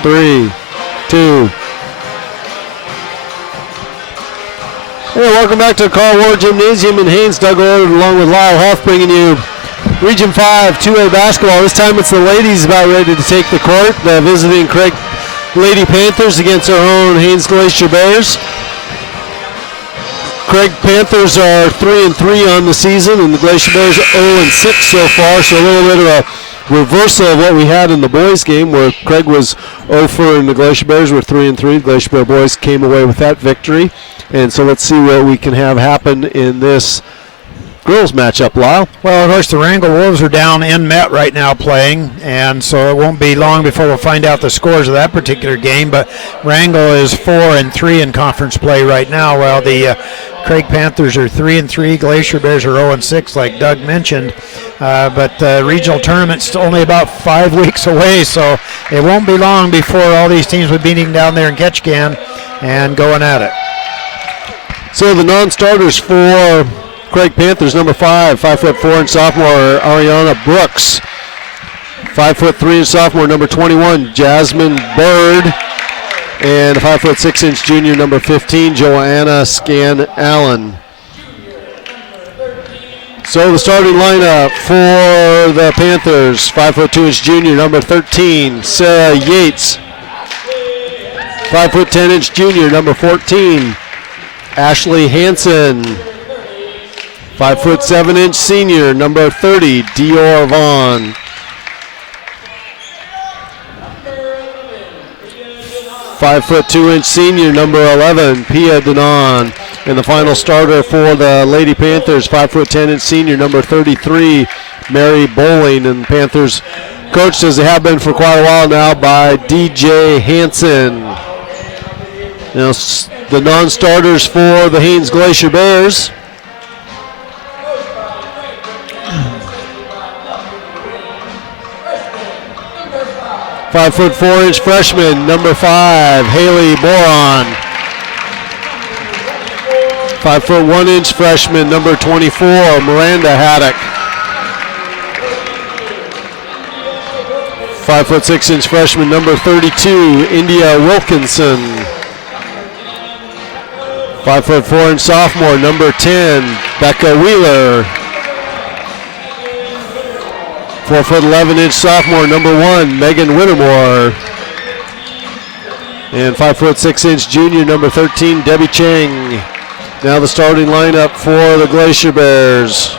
3, 2. Hey, welcome back to the Carl Ward Gymnasium in Haines. Doug Orland along with Lyle Huff bringing you Region 5 2A basketball. This time it's the ladies about ready to take the court. Visiting Craig Lady Panthers against our own Haines Glacier Bears. Craig Panthers are 3-3 on the season, and the Glacier Bears 0-6 so far. So a little bit of a reversal of what we had in the boys' game, where Craig was 0-4 and the Glacier Bears were 3-3. The Glacier Bear boys came away with that victory. And so let's see what we can have happen in this girls matchup, Lyle. Well, of course, the Wrangell Wolves are down in Met right now playing, and so it won't be long before we'll find out the scores of that particular game. But Wrangell is 4-3 in conference play right now, while the Craig Panthers are 3-3. Glacier Bears are 0-6, like Doug mentioned. But the regional tournament's only about 5 weeks away, so it won't be long before all these teams will be meeting down there in Ketchikan and going at it. So the non-starters for Craig Panthers, number 5, 5'4" sophomore Ariana Brooks. 5'3" sophomore, number 21, Jasmine Bird. And a 5'6" junior, number 15, Joanna Scan Allen. So the starting lineup for the Panthers, 5'2" junior, number 13, Sarah Yates. 5'10" junior, number 14, Ashley Hansen. 5'7" senior, number 30, Dior Vaughn. 5'2" senior, number 11, Pia Denon. And the final starter for the Lady Panthers, 5'10" senior, number 33, Mary Bowling. And the Panthers coached, as they have been for quite a while now, by DJ Hansen. Now, the non-starters for the Haines Glacier Bears. "5'4" freshman, number 5, Haley Boron. 5'1" freshman, number 24, Miranda Haddock. 5'6" freshman, number 32, India Wilkinson. 5'4" sophomore, number 10, Becca Wheeler. 4'11" sophomore, number 1, Megan Whittemore. And 5'6" junior, number 13, Debbie Cheng. Now the starting lineup for the Glacier Bears.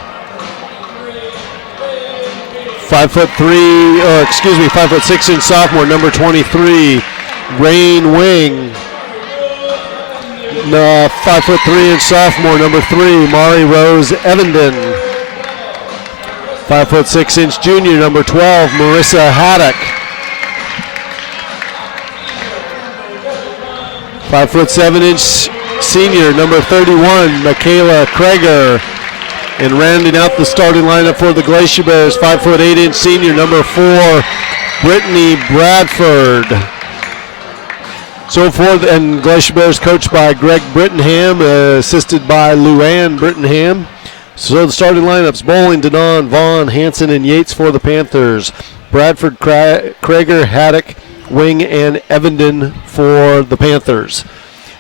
5'6" sophomore, number 23, Rain Wing. 5'3" sophomore, number 3, Mari Rose Evenden. 5'6" junior, number 12, Marissa Haddock. 5'7" senior, number 31, Michaela Krager. And rounding out the starting lineup for the Glacier Bears, 5'8" senior, number 4, Brittany Bradford. So forth, and Glacier Bears coached by Greg Brittenham, assisted by Luann Brittenham. So the starting lineups: Bowling, Denon, Vaughn, Hansen, and Yates for the Panthers. Bradford, Krager, Haddock, Wing, and Evenden for the Panthers.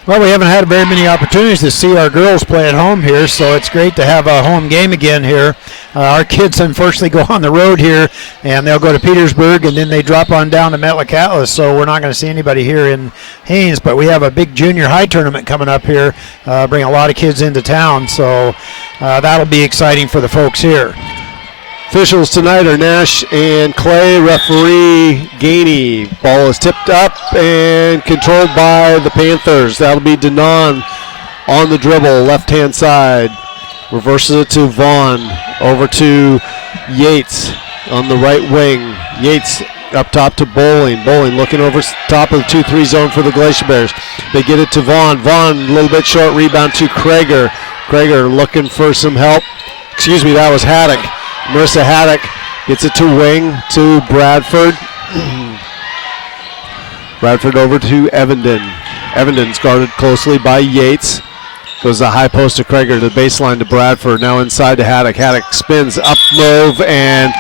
Well, we haven't had very many opportunities to see our girls play at home here, so it's great to have a home game again here. Our kids unfortunately go on the road here, and they'll go to Petersburg, and then they drop on down to Metlakatla, so we're not going to see anybody here in Haines, but we have a big junior high tournament coming up here, bring a lot of kids into town, so that'll be exciting for the folks here. Officials tonight are Nash and Clay, referee Gainey. Ball is tipped up and controlled by the Panthers. That'll be Denon on the dribble, left-hand side. Reverses it to Vaughn, over to Yates on the right wing. Yates up top to Bowling. Bowling looking over top of the 2-3 zone for the Glacier Bears. They get it to Vaughn. Vaughn a little bit short, rebound to Krager. Krager looking for some help. Excuse me, that was Haddock. Marissa Haddock gets it to Wing, to Bradford. Bradford over to Evenden. Evenden's guarded closely by Yates. Goes the high post to Krager, to the baseline to Bradford. Now inside to Haddock. Haddock spins up move and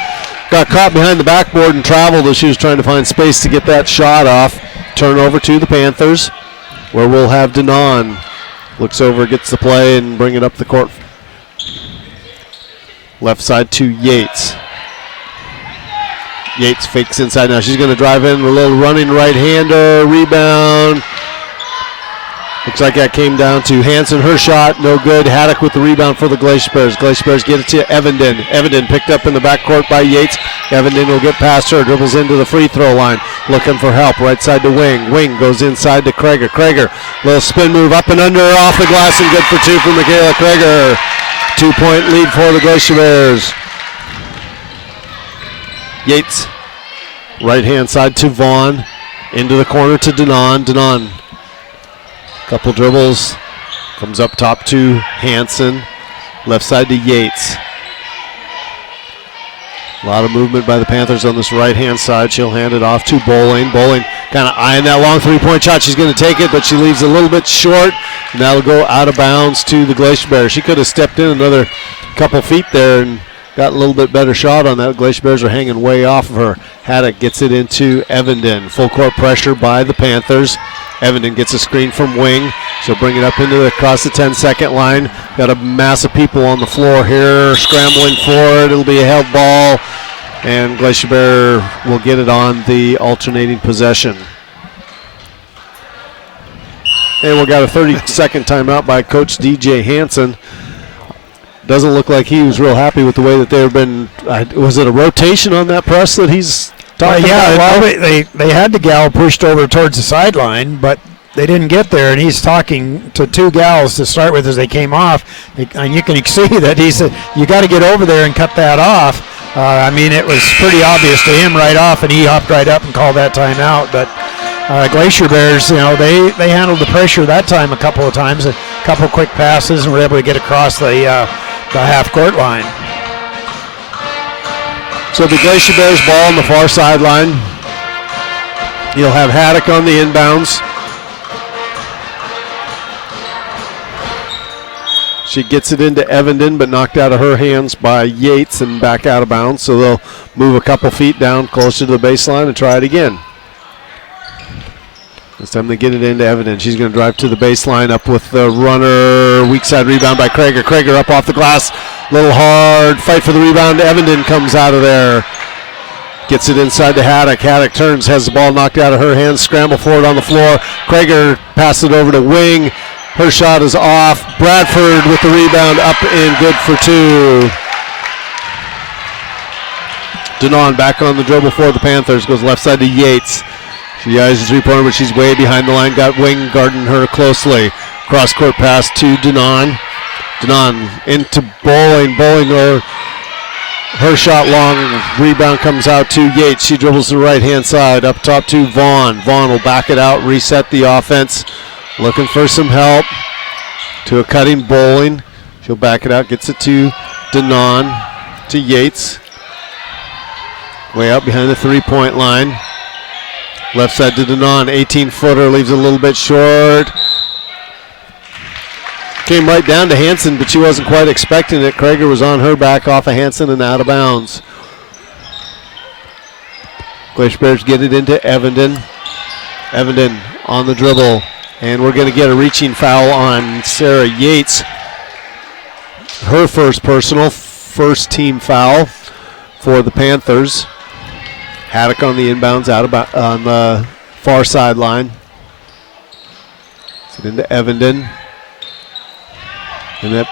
got caught behind the backboard and traveled as she was trying to find space to get that shot off. turnover to the Panthers, where we'll have Denon. Looks over, gets the play, and bring it up the court. Left side to Yates. Yates fakes inside now. She's going to drive in with a little running right-hander. Rebound. Looks like that came down to Hansen. Her shot, no good. Haddock with the rebound for the Glacier Bears. Glacier Bears get it to Evenden. Evenden picked up in the backcourt by Yates. Evenden will get past her, dribbles into the free throw line, looking for help. Right side to Wing. Wing goes inside to Krager. Krager, little spin move up and under, off the glass, and good for two for Michaela Krager. 2-point lead for the Glacier Bears. Yates, right-hand side to Vaughn. Into the corner to Denon. Denon, couple dribbles, comes up top to Hansen. Left side to Yates. A lot of movement by the Panthers on this right-hand side. She'll hand it off to Bowling. Bowling kind of eyeing that long three-point shot. She's going to take it, but she leaves a little bit short. And that'll go out of bounds to the Glacier Bears. She could have stepped in another couple feet there and got a little bit better shot on that. Glacier Bears are hanging way off of her. Haddock gets it into Evenden. Full court pressure by the Panthers. Evenden gets a screen from Wing. She'll bring it up across the 10-second line. Got a mass of people on the floor here scrambling for it. It'll be a held ball, and Glacier Bear will get it on the alternating possession. And we got a 30-second timeout by Coach DJ Hansen. Doesn't look like he was real happy with the way that they've been. Was it a rotation on that press that he's talking about? Well, they had the gal pushed over towards the sideline, but they didn't get there, and he's talking to two gals to start with as they came off, and you can see that he said, you got to get over there and cut that off. It was pretty obvious to him right off, and he hopped right up and called that timeout. But Glacier Bears, they handled the pressure that time a couple of times, a couple of quick passes, and were able to get across the half-court line. So the Glacier Bears ball on the far sideline. You'll have Haddock on the inbounds. She gets it into Evenden, but knocked out of her hands by Yates and back out of bounds. So they'll move a couple feet down closer to the baseline and try it again. This time they get it into Evenden. She's going to drive to the baseline, up with the runner. Weak side rebound by Krager. Krager up off the glass. Little hard fight for the rebound. Evenden comes out of there. Gets it inside to Haddock. Haddock turns, has the ball knocked out of her hands. Scramble for it on the floor. Krager passes it over to Wing. Her shot is off. Bradford with the rebound, up and good for two. Denon back on the dribble for the Panthers. Goes left side to Yates. She eyes a three-pointer, but she's way behind the line. Got Wing guarding her closely. Cross-court pass to Denon. Denon into Bowling. Bowling, her shot long. Rebound comes out to Yates. She dribbles to the right-hand side. Up top to Vaughn. Vaughn will back it out, reset the offense. Looking for some help to a cutting Bowling. She'll back it out, gets it to Denon, to Yates. Way out behind the three-point line. Left side to Denon, 18-footer, leaves a little bit short. Came right down to Hansen, but she wasn't quite expecting it. Krager was on her back off of Hansen and out of bounds. Glacier Bears get it into Evenden. Evenden on the dribble. And we're going to get a reaching foul on Sarah Yates. Her first personal, first team foul for the Panthers. Haddock on the inbounds on the far sideline. Get into Evenden. And that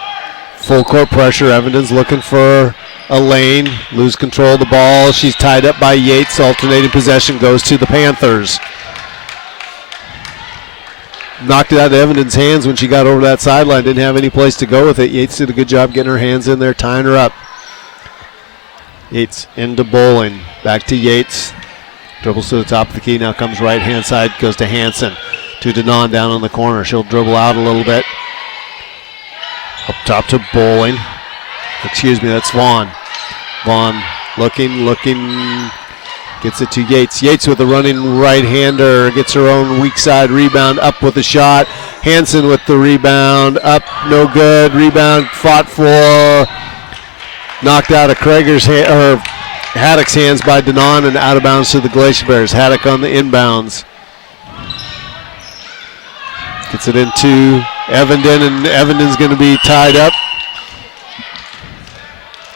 full court pressure. Evenden's looking for a lane. Lose control of the ball. She's tied up by Yates. Alternating possession goes to the Panthers. Knocked it out of Evenden's hands when she got over that sideline. Didn't have any place to go with it. Yates did a good job getting her hands in there, tying her up. Yates into Bowling. Back to Yates. Dribbles to the top of the key. Now comes right-hand side. Goes to Hansen. To Denon down on the corner. She'll dribble out a little bit. Up top to Bowling. Excuse me, that's Vaughn. Vaughn looking. Gets it to Yates. Yates with a running right-hander. Gets her own weak side rebound. Up with a shot. Hansen with the rebound. Up, no good. Rebound fought for. Knocked out of Haddock's hands by Denon and out of bounds to the Glacier Bears. Haddock on the inbounds. Gets it into Evenden, and Evenden's going to be tied up.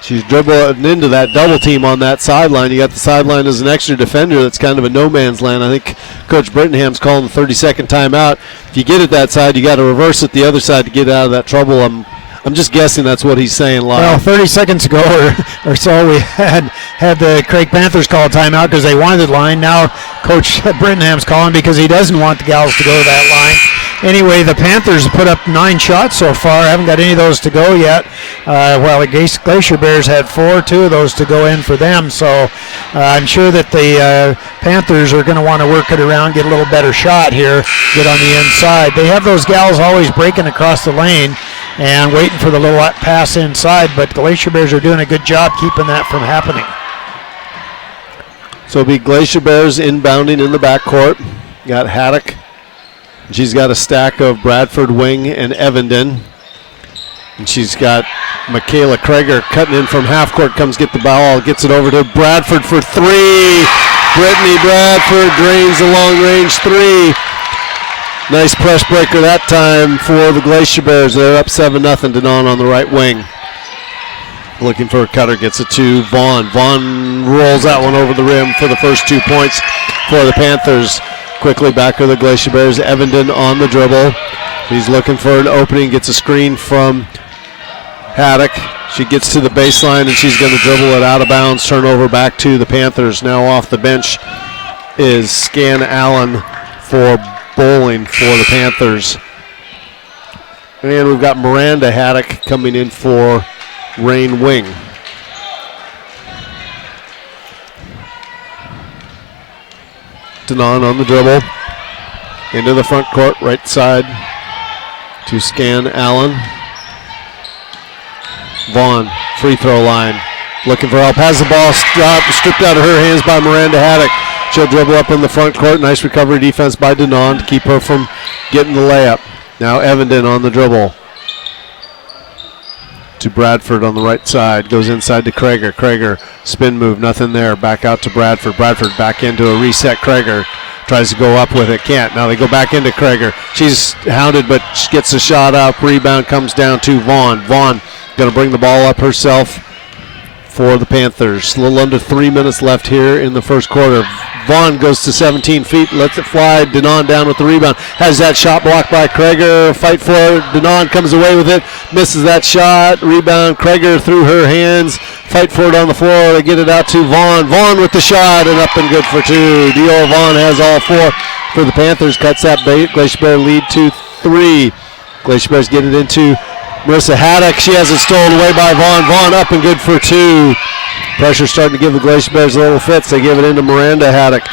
She's dribbling into that double team on that sideline. You got the sideline as an extra defender. That's kind of a no man's land. I think Coach Brittenham's calling the 30-second timeout. If you get it that side, you got to reverse it the other side to get out of that trouble. I'm just guessing that's what he's saying live. Well, 30 seconds ago or so, we had the Craig Panthers call a timeout because they wanted the line. Now Coach Brittenham's calling because he doesn't want the gals to go to that line. Anyway, the Panthers put up 9 shots so far. Haven't got any of those to go yet. While the Glacier Bears had 4, 2 of those to go in for them. So I'm sure that the Panthers are going to want to work it around, get a little better shot here, get on the inside. They have those gals always breaking across the lane and waiting for the little pass inside, but Glacier Bears are doing a good job keeping that from happening. So it'll be Glacier Bears inbounding in the backcourt. Got Haddock. She's got a stack of Bradford, Wing, and Evenden. And she's got Michaela Krager cutting in from half court, comes get the ball, gets it over to Bradford for 3. Brittany Bradford drains the long range 3. Nice press breaker that time for the Glacier Bears. They're up 7-0. Denon on the right wing. Looking for a cutter, gets it to Vaughn. Vaughn rolls that one over the rim for the first 2 points for the Panthers. Quickly back to the Glacier Bears. Evenden on the dribble. He's looking for an opening, gets a screen from Haddock. She gets to the baseline and she's going to dribble it out of bounds. Turnover back to the Panthers. Now off the bench is Scan Allen for bowling for the Panthers. And we've got Miranda Haddock coming in for Rain Wing. Denon on the dribble. Into the front court, right side to Scan Allen. Vaughn, free throw line. Looking for help. Has the ball stripped out of her hands by Miranda Haddock. She'll dribble up in the front court. Nice recovery defense by Denon to keep her from getting the layup. Now Evenden on the dribble. To Bradford on the right side. Goes inside to Krager. Krager, spin move, nothing there. Back out to Bradford. Bradford back into a reset. Krager tries to go up with it. Can't. Now they go back into Krager. She's hounded, but she gets a shot up. Rebound comes down to Vaughn. Vaughn going to bring the ball up herself for the Panthers. A little under 3 minutes left here in the first quarter. Vaughn goes to 17 feet, lets it fly. Denon down with the rebound. Has that shot blocked by Krager. Fight for it. Denon comes away with it. Misses that shot. Rebound. Krager through her hands. Fight for it on the floor. They get it out to Vaughn. Vaughn with the shot and up and good for 2. Dior Vaughn has all 4 for the Panthers. Cuts that Glacier Bear lead to 3. Glacier Bears get it into Marissa Haddock. She has it stolen away by Vaughn. Vaughn up and good for 2. Pressure starting to give the Glacier Bears a little fits. They give it into Miranda Haddock.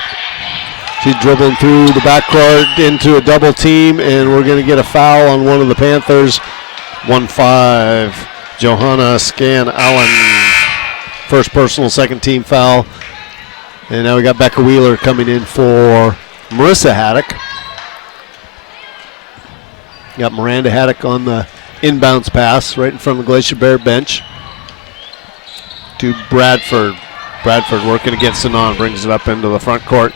She's dribbling through the backcourt into a double team, and we're going to get a foul on one of the Panthers. 1-5. Johanna Scan Allen. First personal, second team foul. And now we got Becca Wheeler coming in for Marissa Haddock. Got Miranda Haddock on the inbounds pass right in front of the Glacier Bear bench to Bradford. Bradford working against Denon, brings it up into the front court.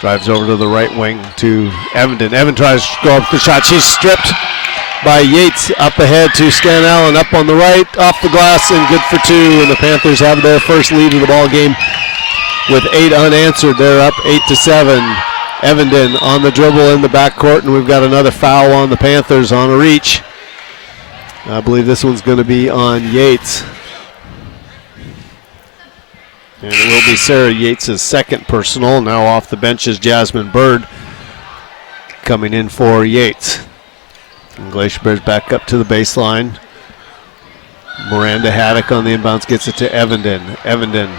Drives over to the right wing to Evenden. Evan tries to go up the shot. She's stripped by Yates. Up ahead to Scan Allen. Up on the right, off the glass, and good for 2. And the Panthers have their first lead of the ball game with 8 unanswered. They're up 8-7. Evenden on the dribble in the backcourt, and we've got another foul on the Panthers on a reach. I believe this one's going to be on Yates. And it will be Sarah Yates' second personal. Now off the bench is Jasmine Bird coming in for Yates. And Glacier Bears back up to the baseline. Miranda Haddock on the inbounds gets it to Evenden. Evenden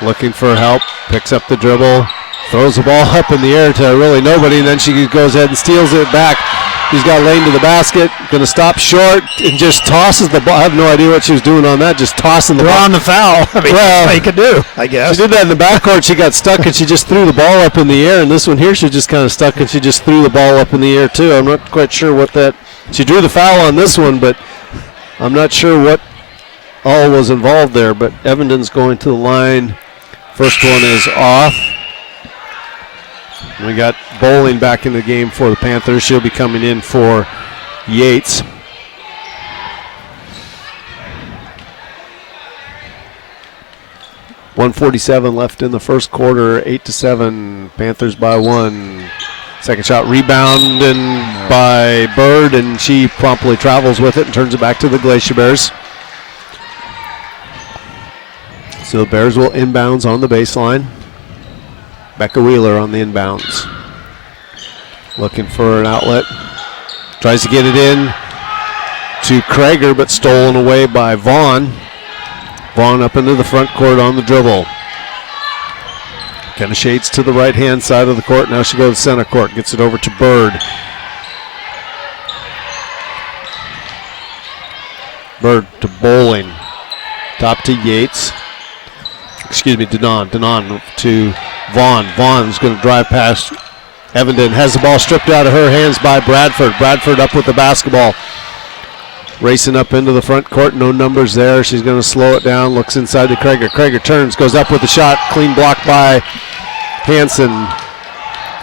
looking for help, picks up the dribble, throws the ball up in the air to really nobody, and then she goes ahead and steals it back. She's got lane to the basket, going to stop short and just tosses the ball. I have no idea what she was doing on that, just tossing the ball. On the foul. I mean, well, you could do, I guess. She did that in the backcourt. She got stuck and she just threw the ball up in the air. And this one here, she just kind of stuck and she just threw the ball up in the air too. I'm not quite sure what that. She drew the foul on this one, but I'm not sure what all was involved there. But Evenden's going to the line. First one is off. We got Bowling back in the game for the Panthers. She'll be coming in for Yates. .147 left in the first quarter, 8-7. Panthers by 1. Second shot rebounded by Bird, and she promptly travels with it and turns it back to the Glacier Bears. So the Bears will inbounds on the baseline. Becca Wheeler on the inbounds. Looking for an outlet. Tries to get it in to Krager, but stolen away by Vaughn. Vaughn up into the front court on the dribble. Kind of shades to the right-hand side of the court. Now she goes to center court. Gets it over to Bird. Bird to Bowling. Top to Yates. Excuse me, Denon. Denon to Vaughn. Vaughn's going to drive past Evenden. Has the ball stripped out of her hands by Bradford. Bradford up with the basketball. Racing up into the front court. No numbers there. She's going to slow it down. Looks inside to Krager. Krager turns. Goes up with the shot. Clean block by Hansen.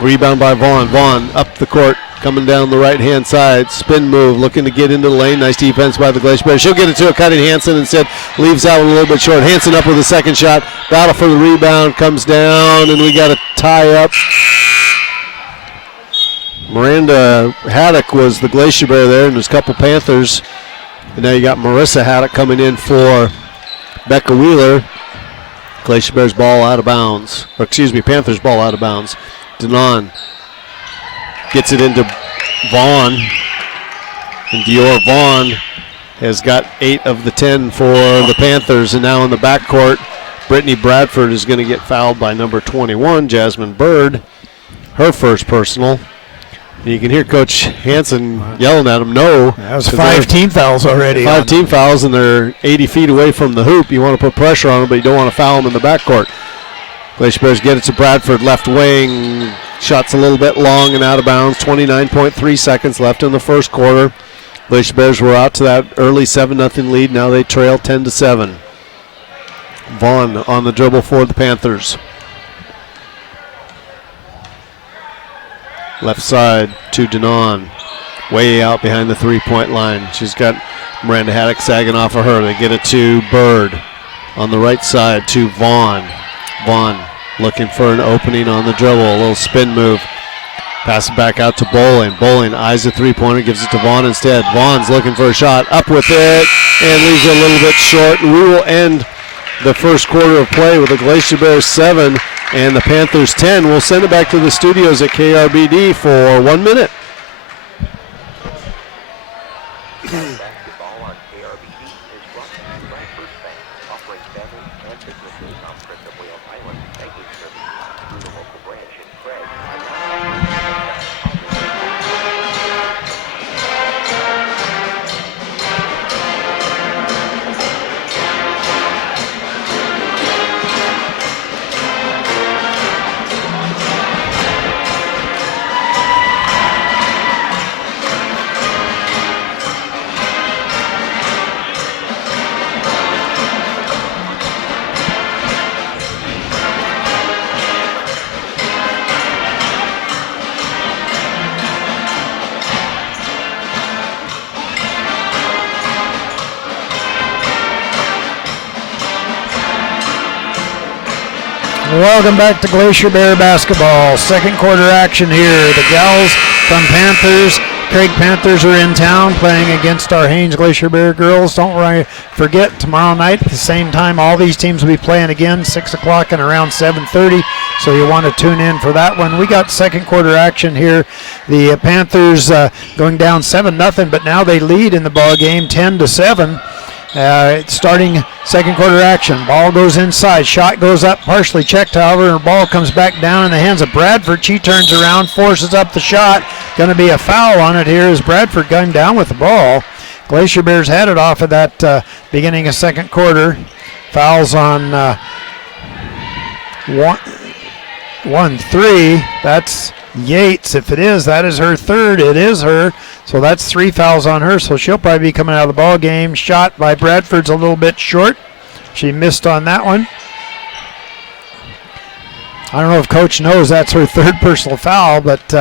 Rebound by Vaughn. Vaughn up the court. Coming down the right-hand side. Spin move. Looking to get into the lane. Nice defense by the Glacier Bears. She'll get it to a cutting Hansen. Instead leaves that one a little bit short. Hansen up with the second shot. Battle for the rebound. Comes down. And we got a tie-up. Miranda Haddock was the Glacier Bear there. And there's a couple Panthers. And now you got Marissa Haddock coming in for Becca Wheeler. Glacier Bears ball out of bounds. Or excuse me, Panthers ball out of bounds. Denon gets it into Vaughn. And Dior Vaughn has got 8 of the 10 for the Panthers. And now in the backcourt, Brittany Bradford is going to get fouled by number 21, Jasmine Bird. Her first personal. You can hear Coach Hansen yelling at him, no. That was 5 team fouls already. 5 team fouls, and they're 80 feet away from the hoop. You want to put pressure on them, but you don't want to foul them in the backcourt. Glacier Bears get it to Bradford, left wing. Shot's a little bit long and out of bounds. 29.3 seconds left in the first quarter. Glacier Bears were out to that early 7-0 lead. Now they trail 10-7. Vaughn on the dribble for the Panthers. Left side to Denon. Way out behind the three-point line. She's got Miranda Haddock sagging off of her. They get it to Bird. On the right side to Vaughn. Vaughn looking for an opening on the dribble. A little spin move. Pass it back out to Bowling. Bowling eyes the three-pointer, gives it to Vaughn instead. Vaughn's looking for a shot. Up with it and leaves it a little bit short. And we will end the first quarter of play with the Glacier Bears 7 and the Panthers 10. We'll send it back to the studios at KRBD for 1 minute. Basketball on KRBD is brought to you by First Bank, offering families and businesses on Prince of Wales Island banking services through the local branch in Craig. Welcome back to Glacier Bear basketball. Second quarter action here. The gals from Panthers, Craig Panthers are in town playing against our Haines Glacier Bear girls. Don't forget, tomorrow night at the same time, all these teams will be playing again, 6 o'clock and around 7:30. So you'll want to tune in for that one. We got second quarter action here. The Panthers going down 7-0, but now they lead in the ball game 10-7. Starting second quarter action. Ball goes inside. Shot goes up, partially checked, however, and the ball comes back down in the hands of Bradford. She turns around, forces up the shot. Going to be a foul on it here as Bradford going down with the ball. Glacier Bears had it off of that beginning of second quarter. Fouls on 1-3. That's Yates. If it is, that is her third. It is her. So that's 3 fouls on her. So she'll probably be coming out of the ball game. Shot by Bradford's a little bit short. She missed on that one. I don't know if Coach knows that's her third personal foul, but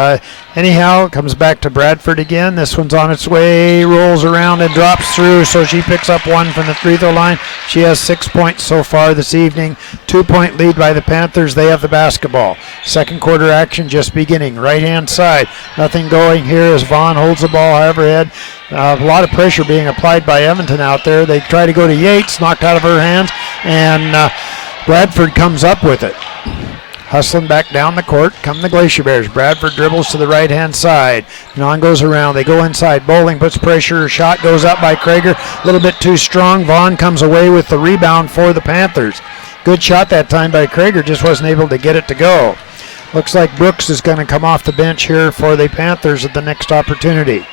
anyhow, it comes back to Bradford again. This one's on its way, rolls around and drops through, so she picks up one from the free throw line. She has 6 points so far this evening. 2-point lead by the Panthers. They have the basketball. Second quarter action just beginning. Right-hand side. Nothing going here as Vaughn holds the ball high overhead. A lot of pressure being applied by Edmonton out there. They try to go to Yates, knocked out of her hands, and Bradford comes up with it. Hustling back down the court come the Glacier Bears. Bradford dribbles to the right-hand side. Non goes around. They go inside. Bowling puts pressure. Shot goes up by Krager. A little bit too strong. Vaughn comes away with the rebound for the Panthers. Good shot that time by Krager. Just wasn't able to get it to go. Looks like Brooks is going to come off the bench here for the Panthers at the next opportunity.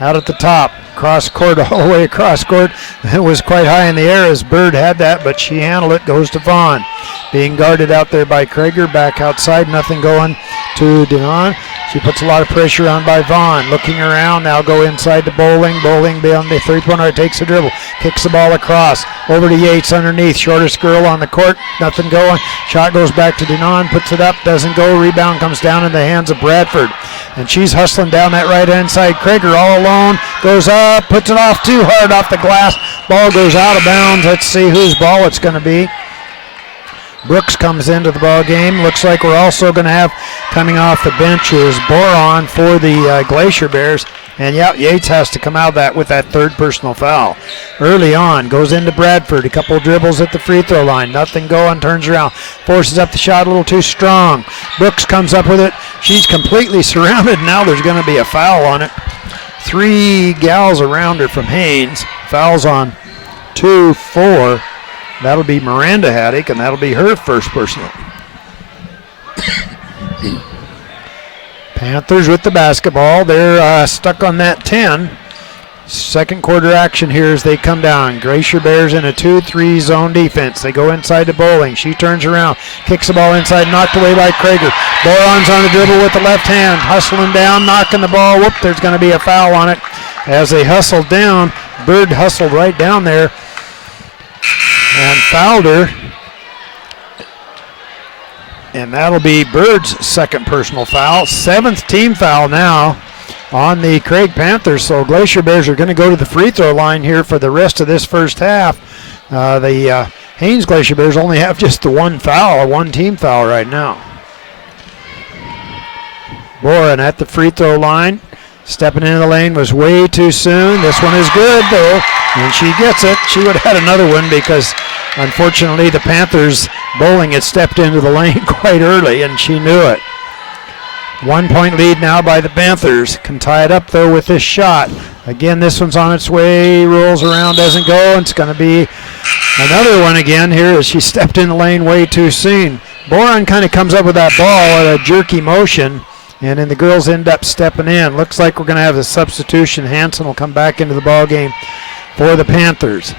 Out at the top. Cross court, all the way across court. It was quite high in the air as Bird had that, but she handled it. Goes to Vaughn. Being guarded out there by Krager. Back outside. Nothing going to Denon. She puts a lot of pressure on by Vaughn. Looking around. Now go inside to Bowling. Bowling beyond the three-pointer. Takes the dribble. Kicks the ball across. Over to Yates underneath. Shortest girl on the court. Nothing going. Shot goes back to Denon. Puts it up. Doesn't go. Rebound comes down in the hands of Bradford. And she's hustling down that right-hand side. Krager all alone. Goes up. Puts it off too hard off the glass. Ball goes out of bounds. Let's see whose ball it's going to be. Brooks comes into the ball game. Looks like we're also going to have coming off the bench is Boron for the Glacier Bears. And yeah, Yates has to come out of that with that third personal foul. Early on, goes into Bradford. A couple dribbles at the free throw line. Nothing going, turns around. Forces up the shot a little too strong. Brooks comes up with it. She's completely surrounded. Now there's going to be a foul on it. 3 gals around her from Haines. Fouls on 2-4. That'll be Miranda Haddock, and that'll be her first personal. Panthers with the basketball. They're stuck on that 10. Second quarter action here as they come down. Glacier Bears in a 2-3 zone defense. They go inside to Bowling. She turns around, kicks the ball inside, knocked away by Krager. Boron's on the dribble with the left hand, hustling down, knocking the ball. Whoop, there's going to be a foul on it. As they hustled down, Bird hustled right down there and fouled her. And that'll be Bird's second personal foul. 7th team foul now on the Craig Panthers. So Glacier Bears are going to go to the free throw line here for the rest of this first half. The Haines Glacier Bears only have just the one foul, one team foul right now. Boren at the free throw line. Stepping into the lane was way too soon. This one is good, though, and she gets it. She would have had another one because, unfortunately, the Panthers Bowling had stepped into the lane quite early, and she knew it. 1 point lead now by the Panthers. Can tie it up, though, with this shot. Again, this one's on its way, rolls around, doesn't go. It's going to be another one again here as she stepped in the lane way too soon. Boren kind of comes up with that ball at a jerky motion. And then the girls end up stepping in. Looks like we're going to have a substitution. Hansen will come back into the ball game for the Panthers.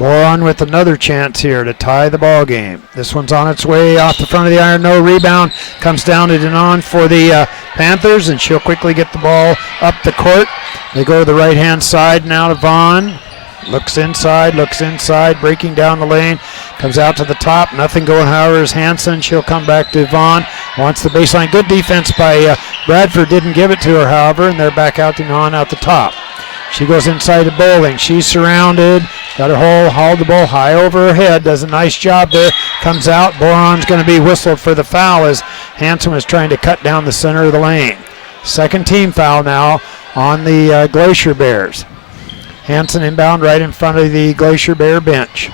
Boron with another chance here to tie the ball game. This one's on its way off the front of the iron. No rebound. Comes down to Denon for the Panthers, and she'll quickly get the ball up the court. They go to the right-hand side now to Vaughn. Looks inside, breaking down the lane. Comes out to the top, nothing going, however, is Hansen. She'll come back to Vaughn. Wants the baseline. Good defense by Bradford. Didn't give it to her, however, and they're back out to Vaughn out the top. She goes inside to Bowling. She's surrounded. Got her hole, hauled the ball high over her head. Does a nice job there. Comes out. Boron's going to be whistled for the foul as Hansen was trying to cut down the center of the lane. Second team foul now on the Glacier Bears. Hansen inbound right in front of the Glacier Bear bench.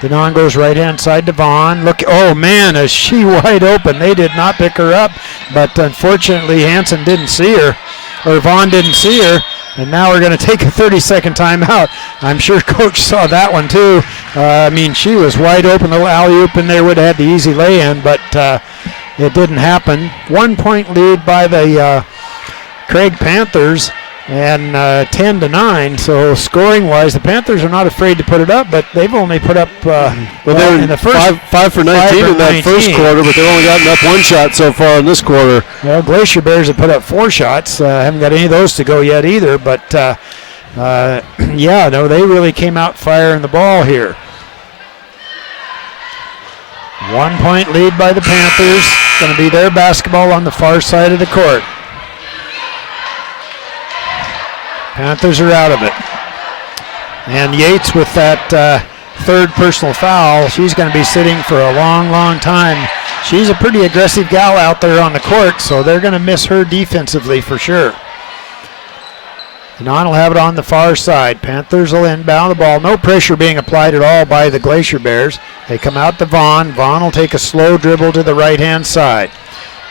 Denon goes right-hand side to Vaughn. Look, oh man, is she wide open. They did not pick her up, but unfortunately Hansen didn't see her, or Vaughn didn't see her, and now we're going to take a 30-second timeout. I'm sure Coach saw that one too. I mean, she was wide open. A little alley-oop in there would have had the easy lay-in, but it didn't happen. 1 point lead by the Craig Panthers. And 10-9, so scoring-wise, the Panthers are not afraid to put it up, but they've only put up they were in the first 5 for 19 in that first quarter, but they've only gotten up one shot so far in this quarter. Well, Glacier Bears have put up 4 shots. Haven't got any of those to go yet either, but yeah, no, they really came out firing the ball here. 1 point lead by the Panthers. Going to be their basketball on the far side of the court. Panthers are out of it. And Yates with that third personal foul, she's going to be sitting for a long, long time. She's a pretty aggressive gal out there on the court, so they're going to miss her defensively for sure. Denon will have it on the far side. Panthers will inbound the ball. No pressure being applied at all by the Glacier Bears. They come out to Vaughn. Vaughn will take a slow dribble to the right-hand side.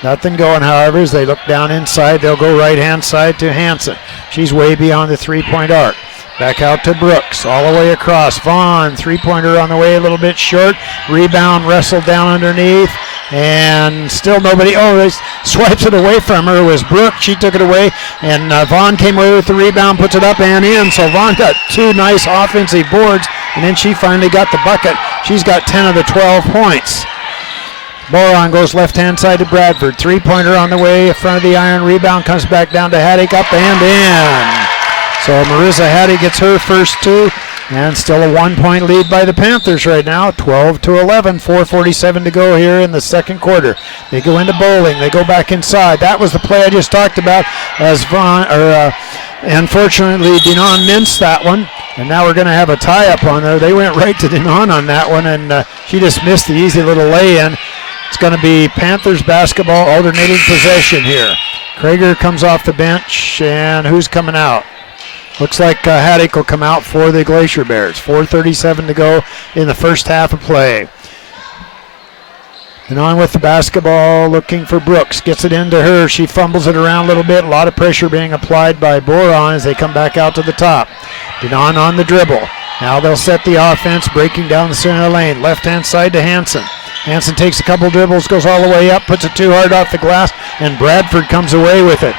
Nothing going, however, as they look down inside. They'll go right-hand side to Hansen. She's way beyond the three-point arc. Back out to Brooks, all the way across. Vaughn, three-pointer on the way, a little bit short. Rebound wrestled down underneath, and still nobody. Oh, they swipes it away from her. It was Brooks. She took it away, and Vaughn came away with the rebound, puts it up and in. So Vaughn got 2 nice offensive boards, and then she finally got the bucket. She's got 10 of the 12 points. Boron goes left-hand side to Bradford. Three-pointer on the way, in front of the iron. Rebound comes back down to Haddock, up and in. So Marissa Haddock gets her first 2, and still a 1 point lead by the Panthers right now, 12-11, 4:47 to go here in the second quarter. They go into bowling, they go back inside. That was the play I just talked about as unfortunately Denon minced that one, and now we're going to have a tie-up on there. They went right to Denon on that one, and she just missed the easy little lay-in. It's going to be Panthers basketball alternating possession here. Krager comes off the bench, and who's coming out? Looks like Haddock will come out for the Glacier Bears. 4:37 to go in the first half of play. And on with the basketball, looking for Brooks. Gets it into her. She fumbles it around a little bit. A lot of pressure being applied by Boron as they come back out to the top. Denon on the dribble. Now they'll set the offense, breaking down the center lane. Left-hand side to Hansen. Hansen takes a couple dribbles, goes all the way up, puts it too hard off the glass, and Bradford comes away with it.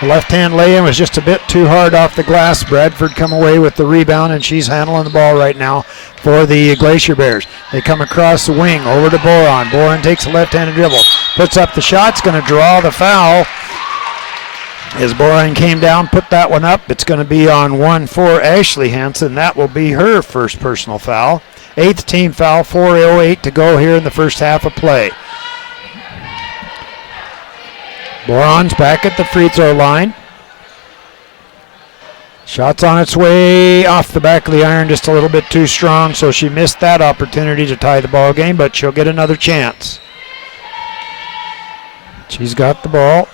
The left-hand lay-in was just a bit too hard off the glass. Bradford come away with the rebound, and she's handling the ball right now for the Glacier Bears. They come across the wing over to Boron. Boron takes a left-handed dribble, puts up the shot, it's going to draw the foul. As Boron came down, put that one up. It's going to be on 1 for Ashley Hansen. That will be her first personal foul. 8th team foul, 4:08 to go here in the first half of play. Boron's back at the free throw line. Shot's on its way off the back of the iron, just a little bit too strong, so she missed that opportunity to tie the ball game, but she'll get another chance. She's got the ball,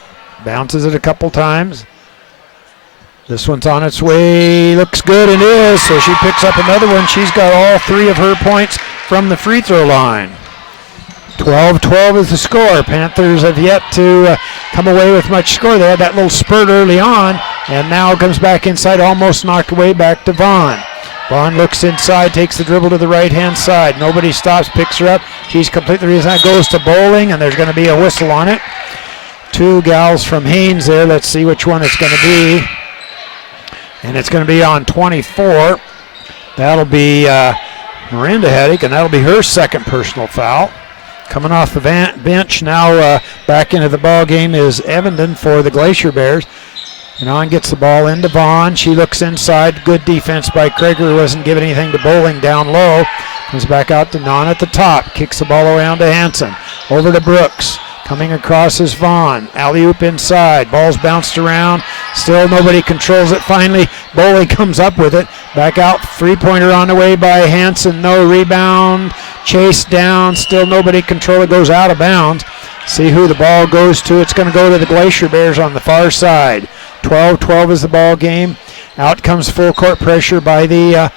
bounces it a couple times. This one's on its way, looks good, and is, so she picks up another one. She's got all 3 of her points from the free throw line. 12-12 is the score. Panthers have yet to come away with much score. They had that little spurt early on, and now comes back inside, almost knocked away back to Vaughn. Vaughn looks inside, takes the dribble to the right-hand side. Nobody stops, picks her up. She's completely resent, goes to bowling, and there's going to be a whistle on it. 2 gals from Haines there. Let's see which one it's going to be. And it's going to be on 24. That'll be Miranda Haddock, and that'll be her second personal foul. Coming off the bench now, back into the ball game is Evenden for the Glacier Bears. And on gets the ball into Vaughn. She looks inside. Good defense by Krager. Wasn't giving anything to Bowling down low. Comes back out to Non at the top. Kicks the ball around to Hansen. Over to Brooks. Coming across is Vaughn. Alley-oop inside. Ball's bounced around. Still nobody controls it. Finally, Bowling comes up with it. Back out. Three-pointer on the way by Hansen. No rebound. Chase down. Still nobody control it. Goes out of bounds. See who the ball goes to. It's going to go to the Glacier Bears on the far side. 12-12 is the ball game. Out comes full court pressure by the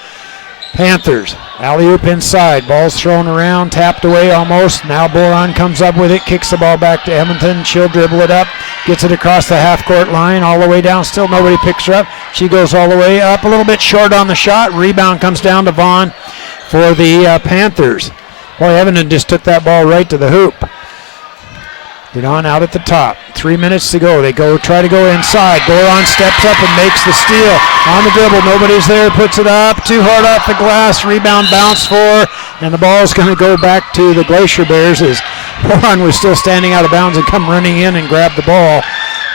Panthers. Alley-oop inside. Ball's thrown around, tapped away almost. Now Boron comes up with it, kicks the ball back to Edmonton. She'll dribble it up, gets it across the half-court line, all the way down. Still nobody picks her up. She goes all the way up, a little bit short on the shot. Rebound comes down to Vaughn for the Panthers. Boy, Edmonton just took that ball right to the hoop. Get on out at the top. 3 minutes to go. They try to go inside. Boron steps up and makes the steal. On the dribble, nobody's there. Puts it up. Too hard off the glass. Rebound bounce for. And the ball's going to go back to the Glacier Bears as Boron was still standing out of bounds and come running in and grab the ball.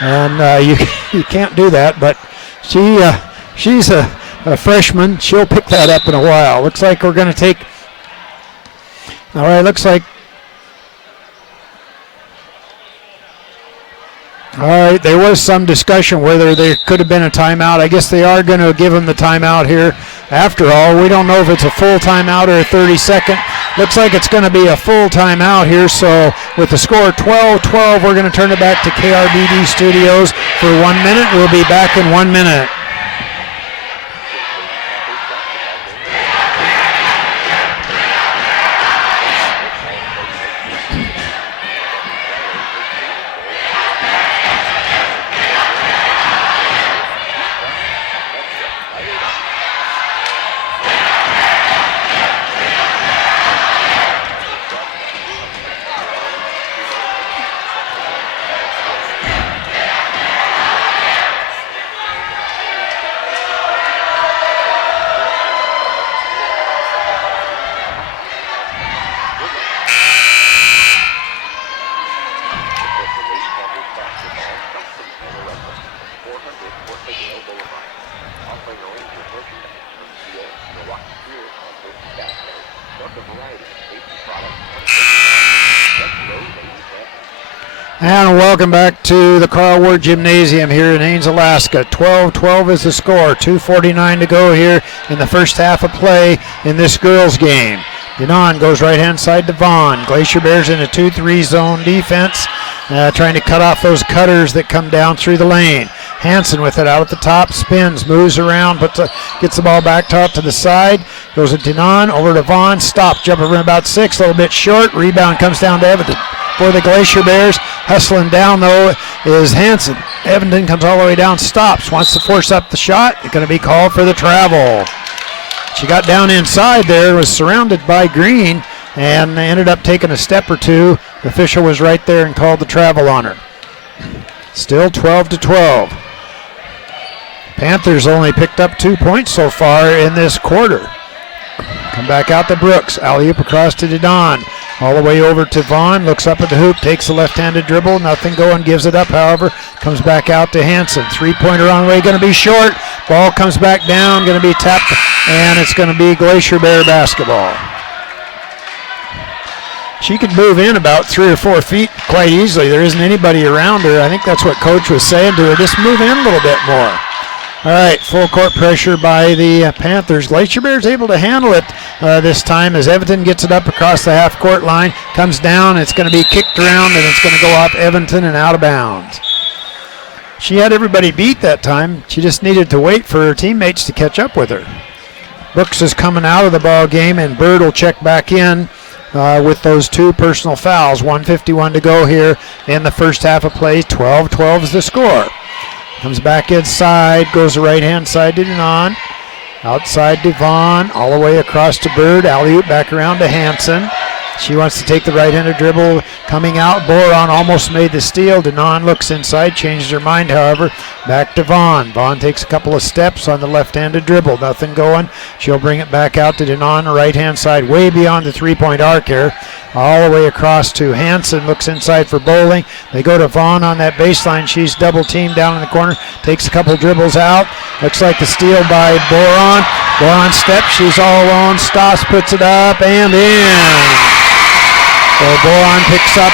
And you can't do that. But she's a freshman. She'll pick that up in a while. Looks like we're going to take. All right, looks like All right, there was some discussion whether there could have been a timeout. I guess they are going to give him the timeout here. After all, we don't know if it's a full timeout or a 30-second. Looks like it's going to be a full timeout here. So with the score 12-12, we're going to turn it back to KRBD Studios for 1 minute. We'll be back in 1 minute. And welcome back to the Carl Ward Gymnasium here in Haines, Alaska. 12-12 is the score. 2:49 to go here in the first half of play in this girls' game. Denon goes right-hand side to Vaughn. Glacier Bears in a 2-3 zone defense, trying to cut off those cutters that come down through the lane. Hansen with it out at the top, spins, moves around, gets the ball back out to the side. Goes to Denon, over to Vaughn, stop, jumping from about 6, a little bit short. Rebound comes down to Everton for the Glacier Bears. Hustling down, though, is Hansen. Everton comes all the way down, stops, wants to force up the shot. It's going to be called for the travel. She got down inside there, was surrounded by Green, and ended up taking a step or two. The official was right there and called the travel on her. Still 12-12. Panthers only picked up 2 points so far in this quarter. Come back out to Brooks. Alley-oop across to Denon. All the way over to Vaughn. Looks up at the hoop. Takes the left-handed dribble. Nothing going. Gives it up, however. Comes back out to Hansen. Three-pointer on the way. Going to be short. Ball comes back down. Going to be tapped. And it's going to be Glacier Bear basketball. She could move in about 3 or 4 feet quite easily. There isn't anybody around her. I think that's what Coach was saying to her. Just move in a little bit more. All right, full court pressure by the Panthers. Glacier Bears able to handle it this time as Everton gets it up across the half-court line. Comes down, it's going to be kicked around, and it's going to go off Everton and out of bounds. She had everybody beat that time. She just needed to wait for her teammates to catch up with her. Brooks is coming out of the ball game, and Bird will check back in with those 2 personal fouls. 1:51 to go here in the first half of play. 12-12 is the score. Comes back inside, goes the right-hand side to Denon. Outside to Vaughn, all the way across to Bird. Alley-oop back around to Hansen. She wants to take the right-handed dribble. Coming out, Boron almost made the steal. Denon looks inside, changes her mind, however. Back to Vaughn. Vaughn takes a couple of steps on the left-handed dribble. Nothing going. She'll bring it back out to Denon, right-hand side, way beyond the three-point arc here. All the way across to Hansen, looks inside for Bowling. They go to Vaughn on that baseline. She's double-teamed down in the corner. Takes a couple dribbles out. Looks like the steal by Boron. Boron steps. She's all alone. Stoss puts it up and in. So Boron picks up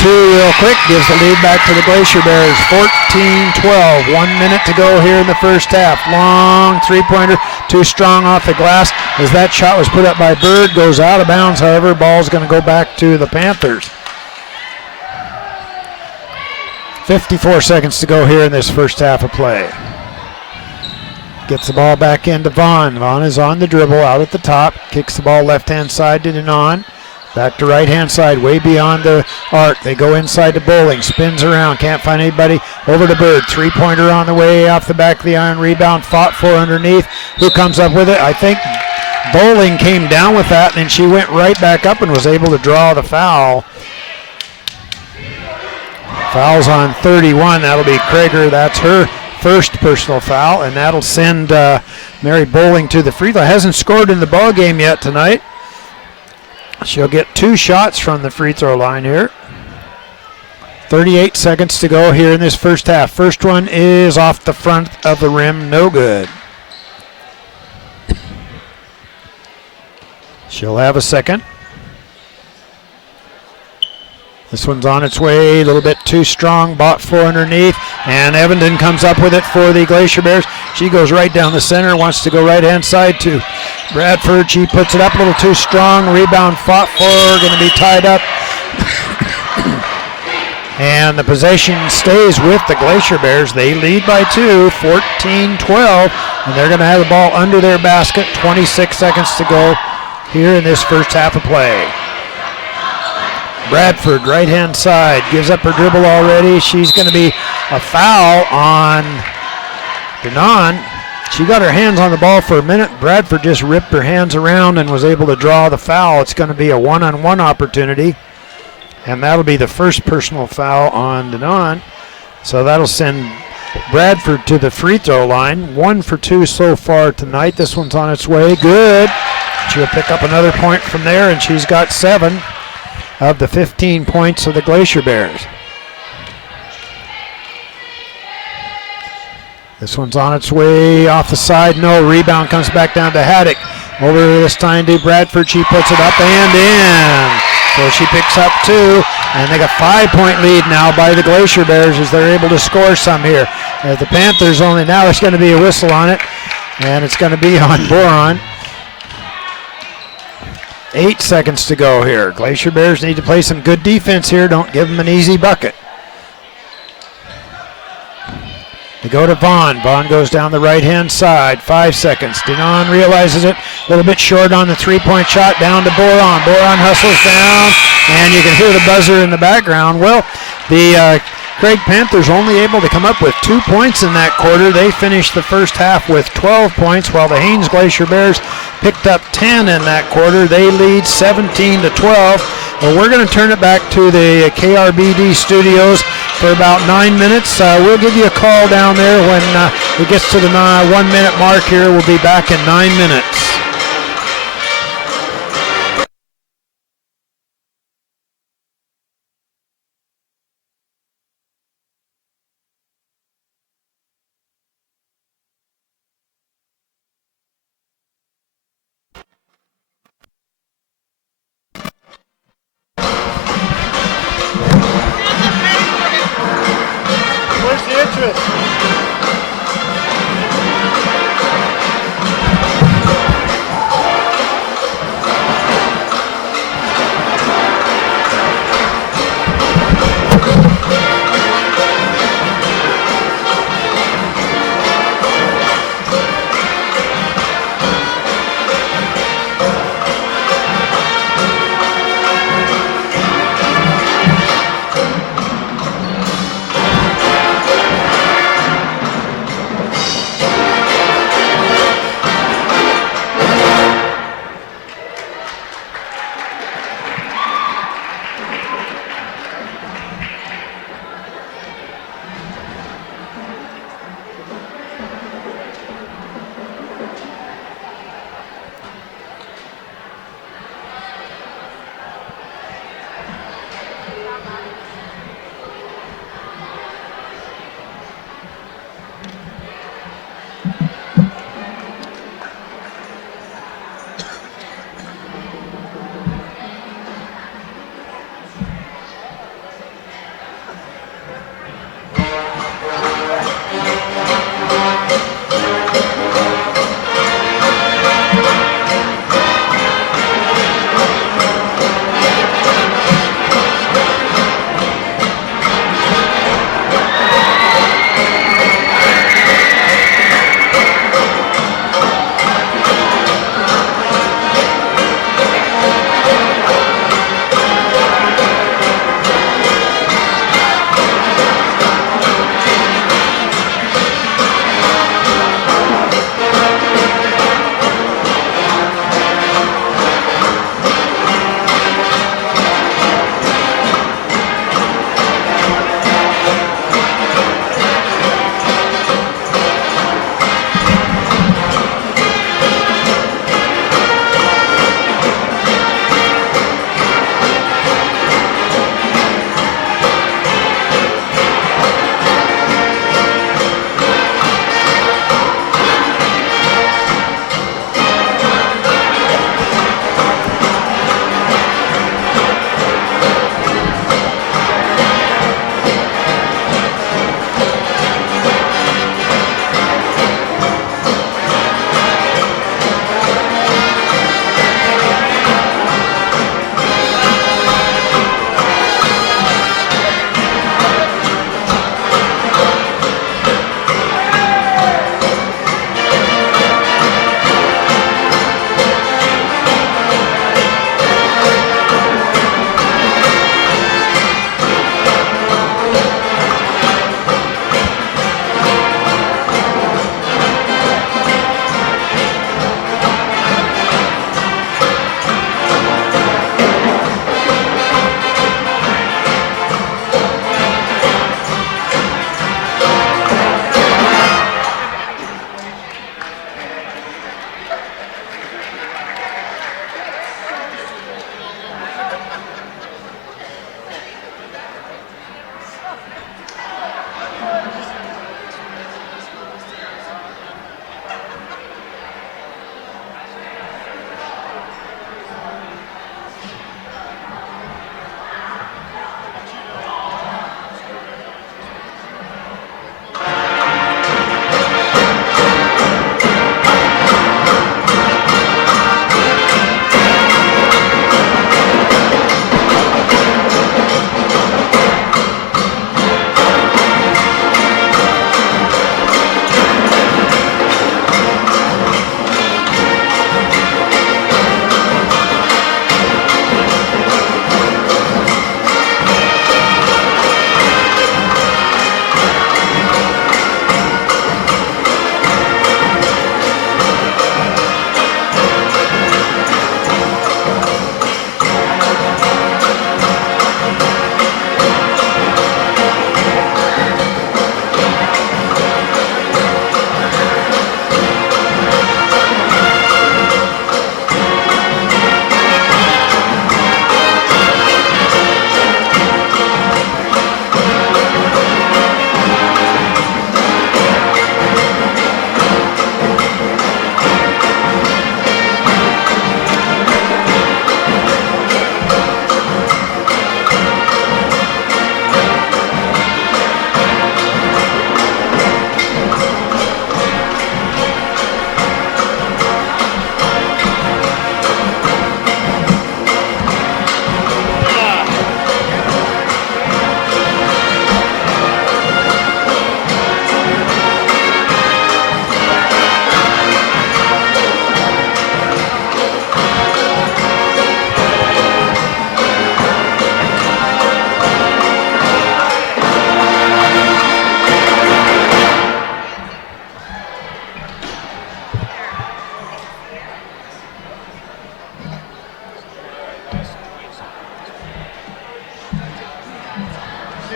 2 real quick. Gives the lead back to the Glacier Bears. 14-12. 1 minute to go here in the first half. Long three-pointer. Too strong off the glass as that shot was put up by Bird. Goes out of bounds, however. Ball's going to go back to the Panthers. 54 seconds to go here in this first half of play. Gets the ball back into Vaughn. Vaughn is on the dribble out at the top. Kicks the ball left-hand side to Denon. Back to right-hand side, way beyond the arc. They go inside to Bowling. Spins around, can't find anybody. Over to Bird. Three-pointer on the way off the back of the iron. Rebound fought for underneath. Who comes up with it? I think Bowling came down with that, and then she went right back up and was able to draw the foul. Foul's on 31. That'll be Krager. That's her first personal foul, and that'll send Mary Bowling to the free throw. Hasn't scored in the ball game yet tonight. She'll get 2 shots from the free throw line here. 38 seconds to go here in this first half. First one is off the front of the rim, no good. She'll have a second. This one's on its way, a little bit too strong, bought 4 underneath, and Evenden comes up with it for the Glacier Bears. She goes right down the center, wants to go right-hand side to Bradford. She puts it up a little too strong, rebound fought for, going to be tied up. And the possession stays with the Glacier Bears. They lead by 2, 14-12, and they're going to have the ball under their basket. 26 seconds to go here in this first half of play. Bradford, right-hand side, gives up her dribble already. She's going to be a foul on Denon. She got her hands on the ball for a minute. Bradford just ripped her hands around and was able to draw the foul. It's going to be a one-on-one opportunity, and that'll be the first personal foul on Denon. So that'll send Bradford to the free throw line. 1 for 2 so far tonight. This one's on its way. Good. She'll pick up another point from there, and she's got 7 of the 15 points of the Glacier Bears. This one's on its way off the side. No, rebound comes back down to Haddock. Over this time to Bradford. She puts it up and in. So she picks up 2, and they got 5-point lead now by the Glacier Bears as they're able to score some here. The Panthers only now, it's going to be a whistle on it, and it's going to be on Boron. 8 seconds to go here. Glacier Bears need to play some good defense here. Don't give them an easy bucket. They go to Vaughn. Vaughn goes down the right-hand side. 5 seconds. Denon realizes it. A little bit short on the three-point shot. Down to Boron. Boron hustles down, and you can hear the buzzer in the background. Well, the Craig Panthers only able to come up with 2 points in that quarter. They finished the first half with 12 points, while the Haines Glacier Bears picked up 10 in that quarter. They lead 17-12. Well, we're going to turn it back to the KRBD studios for about 9 minutes. We'll give you a call down there when it gets to the 1 minute mark here. We'll be back in 9 minutes.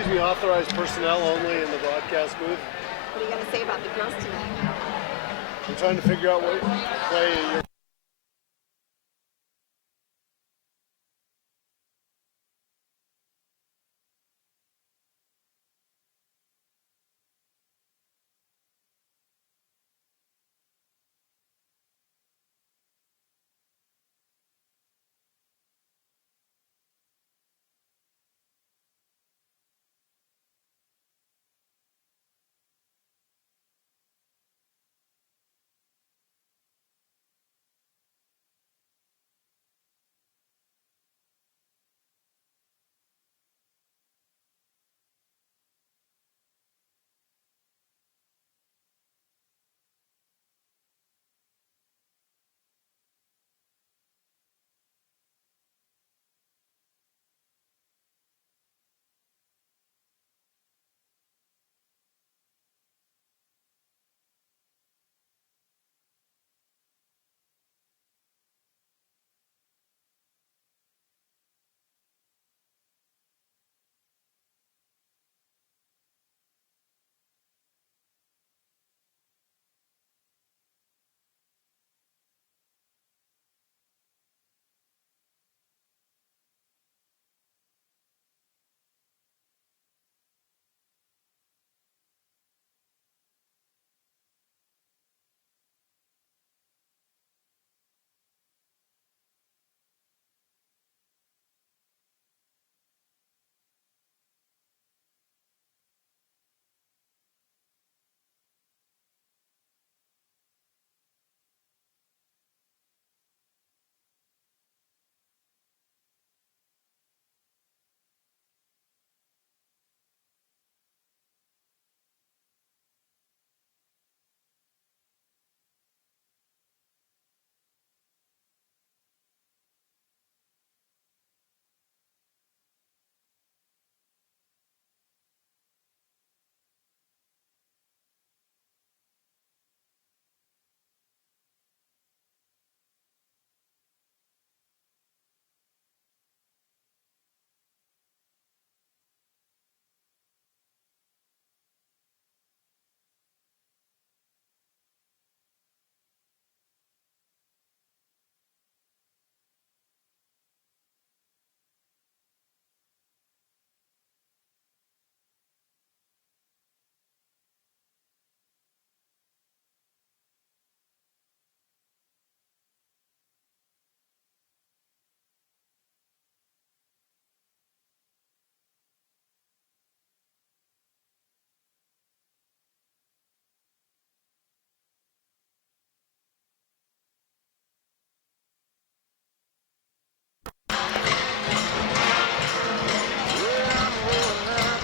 me authorized personnel only in the broadcast booth. What are you going to say about the girls tonight? I'm trying to figure out what play you're.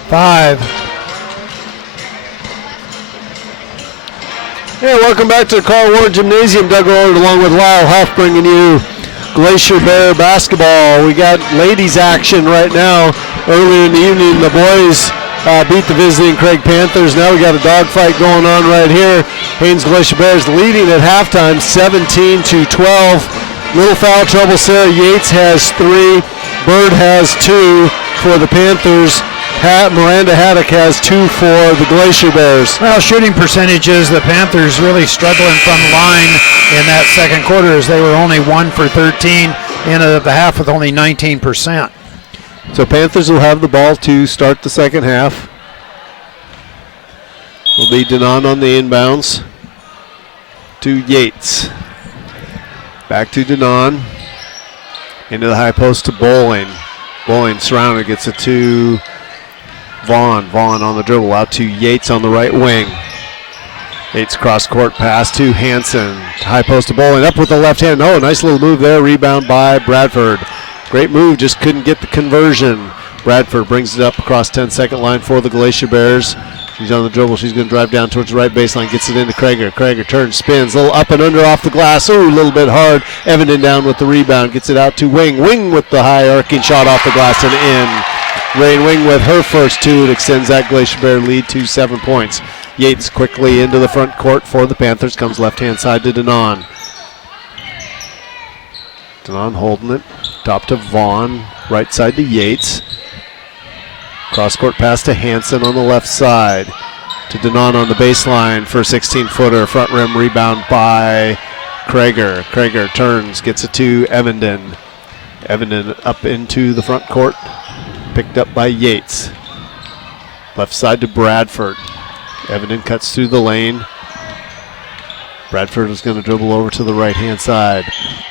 Five. Yeah, welcome back to the Carl Ward Gymnasium. Doug Orland along with Lyle Huff bringing you Glacier Bear basketball. We got ladies action right now. Earlier in the evening, the boys beat the visiting Craig Panthers. Now we got a dogfight going on right here. Haines Glacier Bears leading at halftime, 17-12. Little foul trouble. Sarah Yates has 3. Bird has 2 for the Panthers. Miranda Haddock has 2 for the Glacier Bears. Well, shooting percentages, the Panthers really struggling from the line in that second quarter as they were only 1 for 13 in the half with only 19%. So Panthers will have the ball to start the second half. Will be Denon on the inbounds to Yates. Back to Denon. Into the high post to Bowling. Bowling surrounded, gets it to Vaughn. Vaughn on the dribble out to Yates on the right wing. Yates cross court pass to Hansen. High post to Bowling up with the left hand. Oh, nice little move there. Rebound by Bradford. Great move, just couldn't get the conversion. Bradford brings it up across 10-second line for the Glacier Bears. She's on the dribble. She's going to drive down towards the right baseline. Gets it into Krager. Krager turns, spins. A little up and under off the glass. Ooh, a little bit hard. Evenden down with the rebound. Gets it out to Wing. Wing with the high arcing shot off the glass and in. Rain Wing with her first 2. It extends that Glacier Bear lead to 7 points. Yates quickly into the front court for the Panthers. Comes left-hand side to Denon. Denon holding it. Top to Vaughn. Right side to Yates. Cross-court pass to Hansen on the left side. To Denon on the baseline for a 16-footer. Front rim rebound by Krager. Krager turns, gets it to Evenden. Evenden up into the front court. Picked up by Yates. Left side to Bradford. Evenden cuts through the lane. Bradford is going to dribble over to the right-hand side.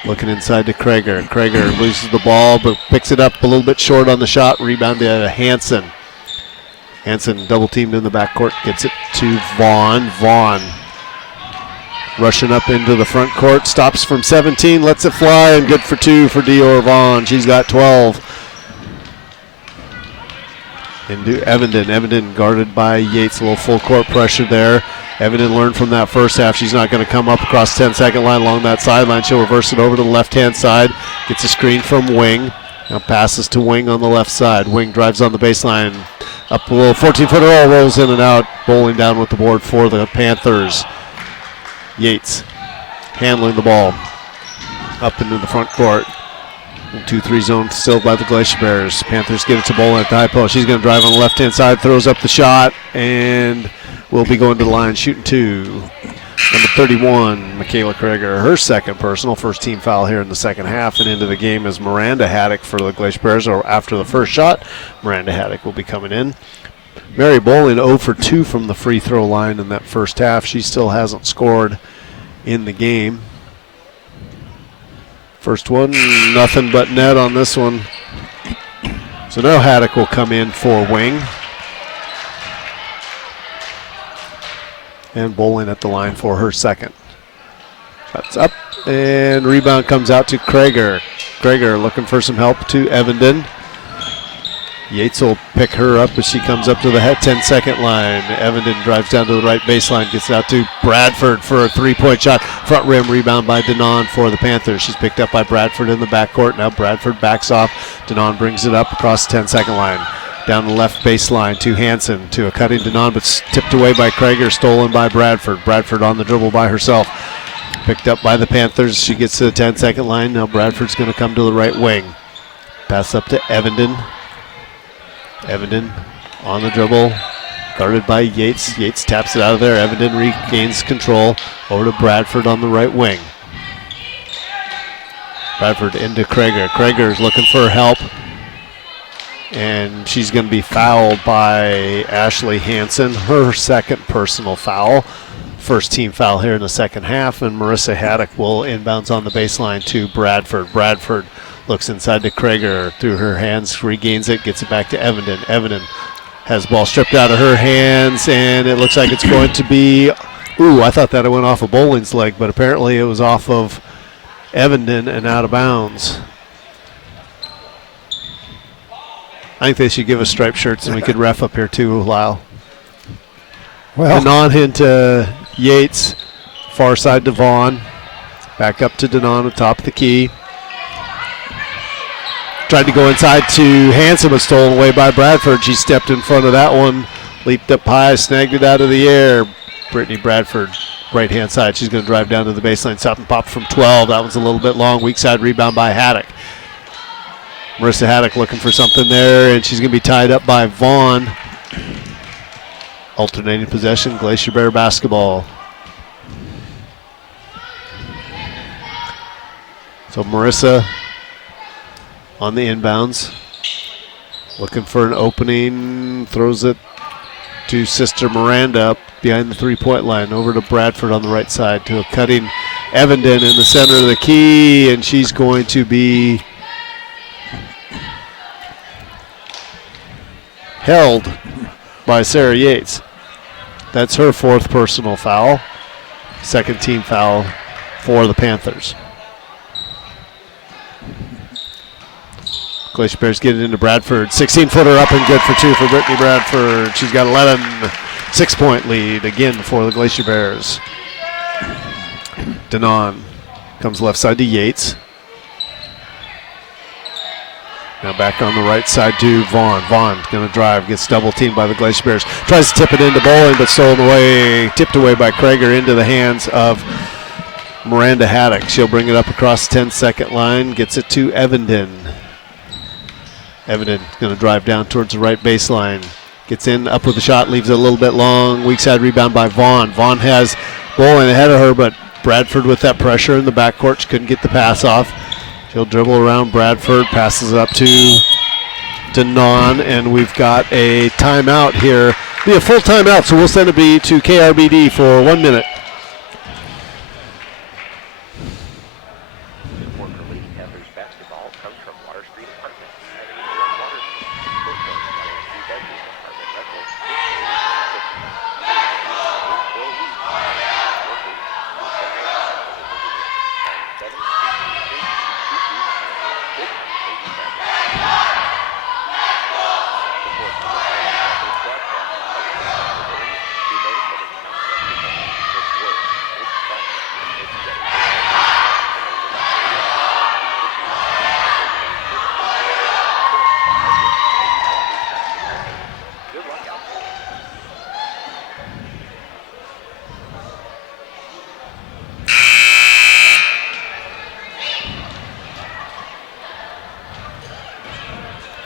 Looking inside to Krager. Krager loses the ball, but picks it up a little bit short on the shot. Rebound to Hansen. Hansen double-teamed in the backcourt. Gets it to Vaughn. Vaughn rushing up into the front court. Stops from 17. Lets it fly, and good for 2 for Dior Vaughn. She's got 12. Into Evenden. Evenden guarded by Yates. A little full court pressure there. Evenden learned from that first half. She's not going to come up across the 10-second line along that sideline. She'll reverse it over to the left-hand side. Gets a screen from Wing. Now passes to Wing on the left side. Wing drives on the baseline. Up a little 14-footer roll, rolls in and out. Bowling down with the board for the Panthers. Yates handling the ball. Up into the front court. 2-3 zone still by the Glacier Bears. Panthers get it to Bowling at the high post. She's going to drive on the left-hand side, throws up the shot, and will be going to the line shooting 2. Number 31, Michaela Krager, her second personal, first team foul here in the second half, and into the game is Miranda Haddock for the Glacier Bears. Or after the first shot, Miranda Haddock will be coming in. Mary Bowling 0 for 2 from the free throw line in that first half. She still hasn't scored in the game. First one, nothing but net on this one. So now Haddock will come in for Wing. And Bowling at the line for her second. Shots up, and rebound comes out to Krager. Krager looking for some help to Evenden. Yates will pick her up as she comes up to the 10-second line. Evenden drives down to the right baseline, gets it out to Bradford for a three-point shot. Front rim rebound by Denon for the Panthers. She's picked up by Bradford in the backcourt. Now Bradford backs off. Denon brings it up across the 10-second line. Down the left baseline to Hansen, to a cutting Denon, but tipped away by Krager, stolen by Bradford. Bradford on the dribble by herself. Picked up by the Panthers. She gets to the 10-second line. Now Bradford's going to come to the right wing. Pass up to Evenden. Evenden on the dribble, guarded by Yates. Yates taps it out of there. Evenden regains control. Over to Bradford on the right wing. Bradford into Krager. Krager's looking for help. And she's going to be fouled by Ashley Hansen. Her second personal foul. First team foul here in the second half. And Marissa Haddock will inbounds on the baseline to Bradford. Bradford looks inside to Krager. Through her hands, regains it, gets it back to Evenden. Evenden has the ball stripped out of her hands, and it looks like it's going to be, I thought that it went off of Bowling's leg, but apparently it was off of Evenden and out of bounds. I think they should give us striped shirts, and we could ref up here too, Lyle. Well, Denon into Yates, far side to Vaughn. Back up to Denon at top of the key. Tried to go inside to Hansen, but stolen away by Bradford. She stepped in front of that one, leaped up high, snagged it out of the air. Brittany Bradford, right-hand side. She's going to drive down to the baseline, stop and pop from 12. That one's a little bit long. Weak side rebound by Haddock. Marissa Haddock looking for something there, and she's going to be tied up by Vaughn. Alternating possession, Glacier Bear basketball. So Marissa on the inbounds, looking for an opening, throws it to Sister Miranda up behind the three-point line, over to Bradford on the right side, to a cutting Evenden in the center of the key, and she's going to be held by Sarah Yates. That's her fourth personal foul, second team foul for the Panthers. Glacier Bears get it into Bradford. 16-footer up and good for 2 for Brittany Bradford. She's got 11. 6-point lead again for the Glacier Bears. Denon comes left side to Yates. Now back on the right side to Vaughn. Vaughn going to drive, gets double teamed by the Glacier Bears. Tries to tip it into Bowling, but stolen away, tipped away by Krager into the hands of Miranda Haddock. She'll bring it up across the 10-second line, gets it to Evenden. Evident going to drive down towards the right baseline. Gets in, up with the shot, leaves it a little bit long. Weak side rebound by Vaughn. Vaughn has Bolin ahead of her, but Bradford with that pressure in the backcourt. She couldn't get the pass off. She'll dribble around Bradford, passes it up to Denon, and we've got a timeout here. Be a full timeout, so we'll send it to KRBD for 1 minute. Support for Lady Panthers basketball comes from Water Street Apartments.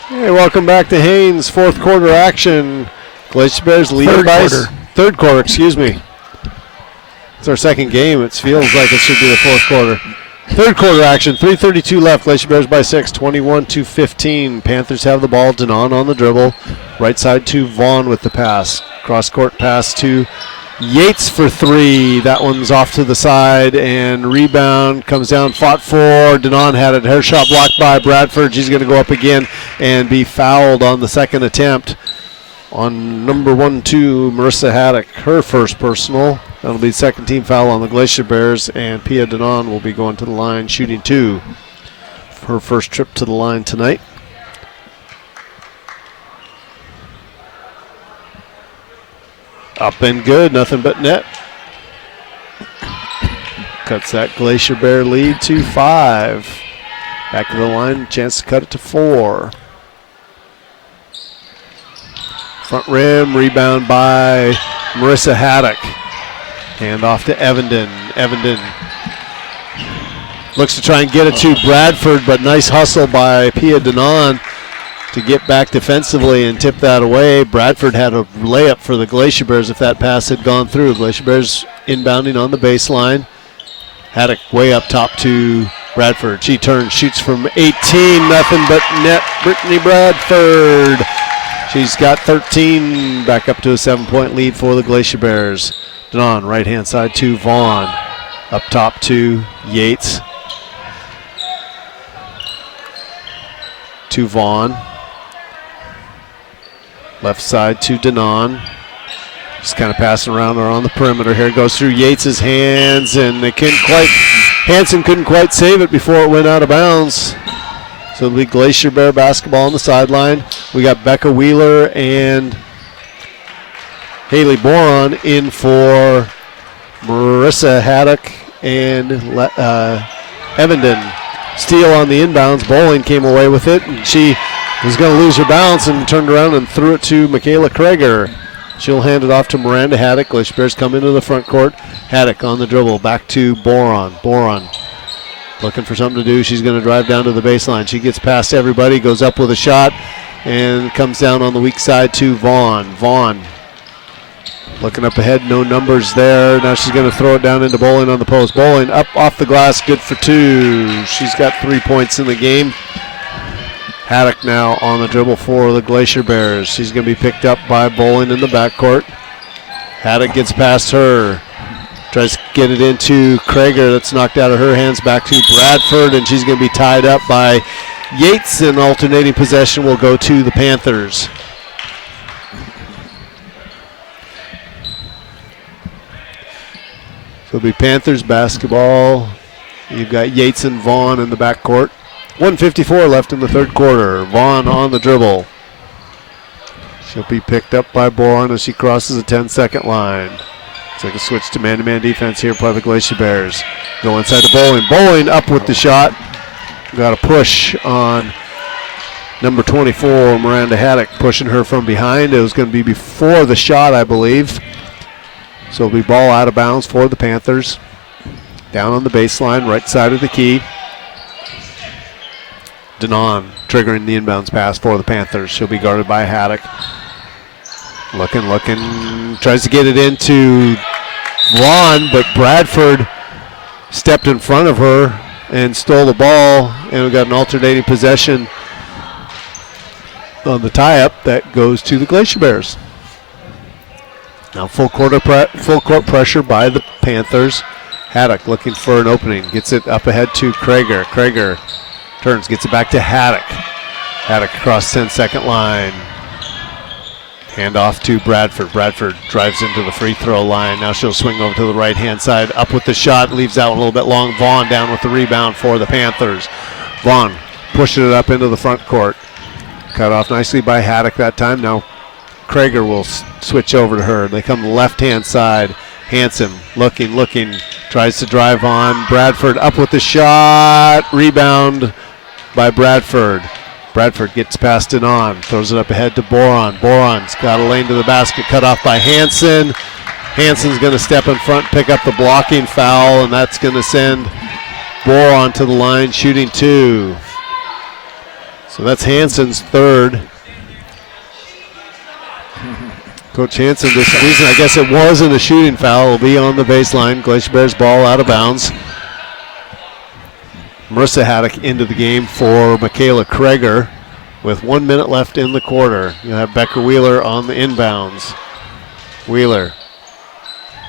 Hey, welcome back to Haines. Fourth quarter action. Glacier Bears lead by third quarter, excuse me. It's our second game. It feels like it should be the fourth quarter. Third quarter action, 3:32 left. Glacier Bears by 6, 21-15. Panthers have the ball. Denon on the dribble. Right side to Vaughn with the pass. Cross court pass to Yates for 3. That one's off to the side, and rebound comes down, fought for. Denon had it. Her shot blocked by Bradford. She's going to go up again and be fouled on the second attempt on number 12, Marissa Haddock. Her first personal. That'll be second team foul on the Glacier Bears, and Pia Denon will be going to the line, shooting 2. Her first trip to the line tonight. Up and good, nothing but net. Cuts that Glacier Bear lead to 5. Back to the line, chance to cut it to 4. Front rim, rebound by Marissa Haddock. Hand off to Evenden. Evenden looks to try and get it to Bradford, but nice hustle by Pia Denon to get back defensively and tip that away. Bradford had a layup for the Glacier Bears if that pass had gone through. Glacier Bears inbounding on the baseline. Haddock way up top to Bradford. She turns, shoots from 18, nothing but net. Brittany Bradford. She's got 13, back up to a 7-point lead for the Glacier Bears. Denon, right-hand side to Vaughn. Up top to Yates. To Vaughn. Left side to Denon. Just kind of passing around her on the perimeter here. Goes through Yates' hands, and they couldn't quite, Hansen couldn't quite save it before it went out of bounds. So it'll be Glacier Bear basketball on the sideline. We got Becca Wheeler and Haley Boron in for Marissa Haddock and Evenden. Steal on the inbounds. Bowling came away with it, and she was going to lose her balance and turned around and threw it to Michaela Kreger. She'll hand it off to Miranda Haddock. Glacier Bears come into the front court. Haddock on the dribble. Back to Boron. Boron looking for something to do. She's going to drive down to the baseline. She gets past everybody, goes up with a shot, and comes down on the weak side to Vaughn. Vaughn looking up ahead, no numbers there. Now she's going to throw it down into Bowling on the post. Bowling up off the glass, good for 2. She's got 3 points in the game. Haddock now on the dribble for the Glacier Bears. She's going to be picked up by Bowling in the backcourt. Haddock gets past her. Tries to get it into Kreger. That's knocked out of her hands. Back to Bradford, and she's going to be tied up by Yates, and alternating possession will go to the Panthers. So it'll be Panthers basketball. You've got Yates and Vaughn in the backcourt. 1:54 left in the third quarter. Vaughn on the dribble. She'll be picked up by Bourne as she crosses the 10-second line. It's like a switch to man-to-man defense here by the Glacier Bears. Go inside to Bowling. Bowling up with the shot. Got a push on number 24, Miranda Haddock, pushing her from behind. It was going to be before the shot, I believe. So it'll be ball out of bounds for the Panthers. Down on the baseline, right side of the key. Denon triggering the inbounds pass for the Panthers. She'll be guarded by Haddock. Looking, tries to get it into Vaughn, but Bradford stepped in front of her and stole the ball, and we got an alternating possession on the tie-up that goes to the Glacier Bears. Now full court pressure by the Panthers. Haddock looking for an opening, gets it up ahead to Krager. Krager turns, gets it back to Haddock. Haddock across 10-second line. Hand off to Bradford. Bradford drives into the free throw line. Now she'll swing over to the right-hand side. Up with the shot. Leaves out a little bit long. Vaughn down with the rebound for the Panthers. Vaughn pushing it up into the front court. Cut off nicely by Haddock that time. Now Krager will switch over to her. They come left-hand side. Hansen looking. Tries to drive on. Bradford up with the shot. Rebound by Bradford. Bradford gets past it on, throws it up ahead to Boron. Boron's got a lane to the basket, cut off by Hansen. Hansen's going to step in front, pick up the blocking foul, and that's going to send Boron to the line, shooting 2. So that's Hansen's 3rd. Coach Hansen this season, I guess it wasn't a shooting foul, will be on the baseline. Glacier Bears ball out of bounds. Marissa Haddock into the game for Michaela Krager with 1 minute left in the quarter. You have Becca Wheeler on the inbounds. Wheeler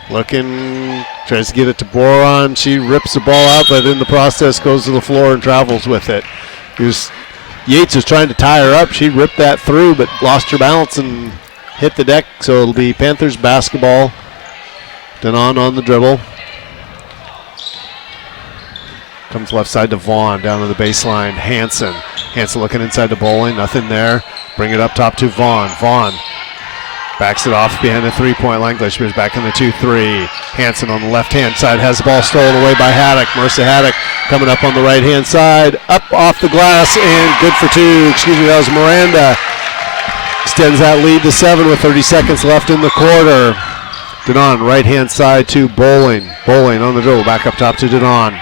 looking, tries to get it to Boron. She rips the ball out, but in the process goes to the floor and travels with it. Yates was trying to tie her up. She ripped that through, but lost her balance and hit the deck. So it'll be Panthers basketball. Denon on the dribble. Comes left side to Vaughn, down to the baseline. Hansen looking inside to Bowling, nothing there. Bring it up top to Vaughn. Vaughn backs it off behind the three-point line. Glacier's back in the 2-3. Hansen on the left-hand side has the ball stolen away by Haddock. Marissa Haddock coming up on the right-hand side. Up off the glass and good for 2. That was Miranda. Extends that lead to 7 with 30 seconds left in the quarter. Denon right-hand side to Bowling. Bowling on the dribble, back up top to Denon.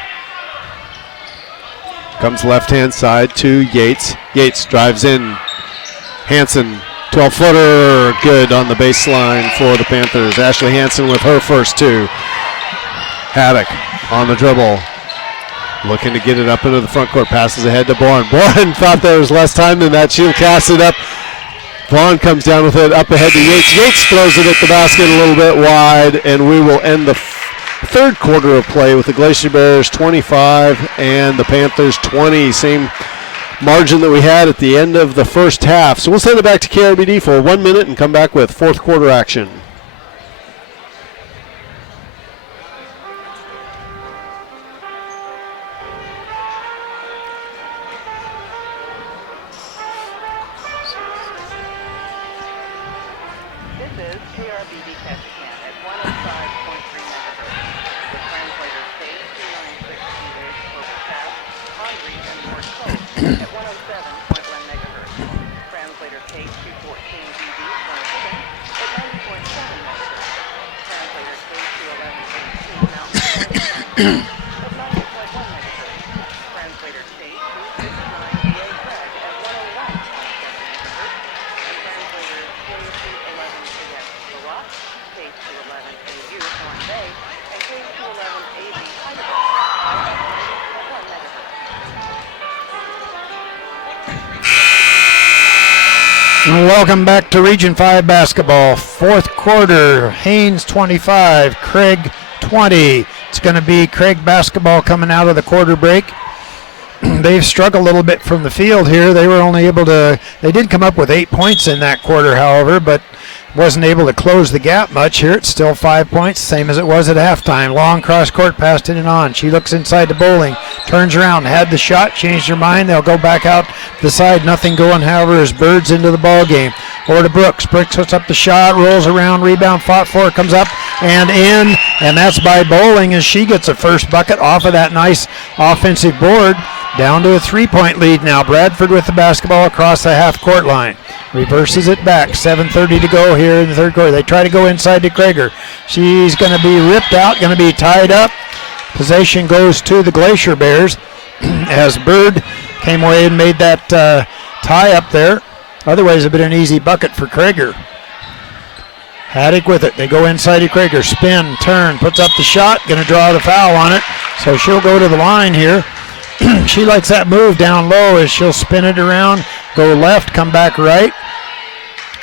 Comes left-hand side to Yates. Yates drives in. Hansen, 12-footer, good on the baseline for the Panthers. Ashley Hansen with her first 2. Haddock on the dribble. Looking to get it up into the front court. Passes ahead to Bourne. Bourne thought there was less time than that. She'll cast it up. Vaughn comes down with it up ahead to Yates. Yates throws it at the basket a little bit wide, and we will end the third quarter of play with the Glacier Bears 25 and the Panthers 20. Same margin that we had at the end of the first half. So we'll send it back to KRBD for 1 minute and come back with fourth quarter action. This is KRBD Ketchikan at 105.3 megahertz. The translator stays 296 English overcast, hungry and more coast at 107.1 megahertz. Translator Kate 214 DB Clemson at 90.7 megahertz. Translator Kate 211 Mountain at 90.1 megahertz. Translator Kate 269 DA Craig at 101.7 megahertz. And translator K211 AX The Rock, K211 AU Thorn Bay, and K211 AV Hyderabad at 90.1 megahertz. Welcome back to Region 5 basketball. Fourth quarter, Haines 25, Craig 20. It's going to be Craig basketball coming out of the quarter break. They've struggled a little bit from the field here. They were only able to, they did come up with 8 points in that quarter, however, but wasn't able to close the gap much here. It's still 5 points, same as it was at halftime. Long cross court, passed in and on. She looks inside to Bowling, turns around, had the shot, changed her mind. They'll go back out the side. Nothing going, however, as Birds into the ball game. Over to Brooks. Brooks puts up the shot, rolls around, rebound, fought for, comes up and in, and that's by Bowling as she gets a first bucket off of that nice offensive board. Down to a 3-point lead now. Bradford with the basketball across the half-court line. Reverses it back. 7:30 to go here in the third quarter. They try to go inside to Krager. She's going to be ripped out, going to be tied up. Possession goes to the Glacier Bears as Bird came away and made that tie up there. Otherwise, it'd been an easy bucket for Krager. Haddock with it. They go inside to Krager. Spin, turn, puts up the shot. Going to draw the foul on it. So she'll go to the line here. She likes that move down low as she'll spin it around, go left, come back right.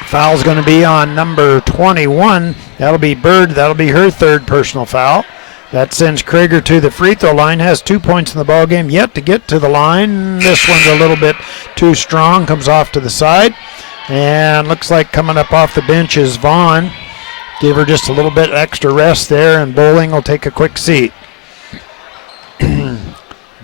Foul's going to be on number 21. That'll be Bird. That'll be her third personal foul. That sends Krager to the free throw line. Has 2 points in the ball game. Yet to get to the line. This one's a little bit too strong. Comes off to the side. And looks like coming up off the bench is Vaughn. Give her just a little bit extra rest there, and Bowling will take a quick seat.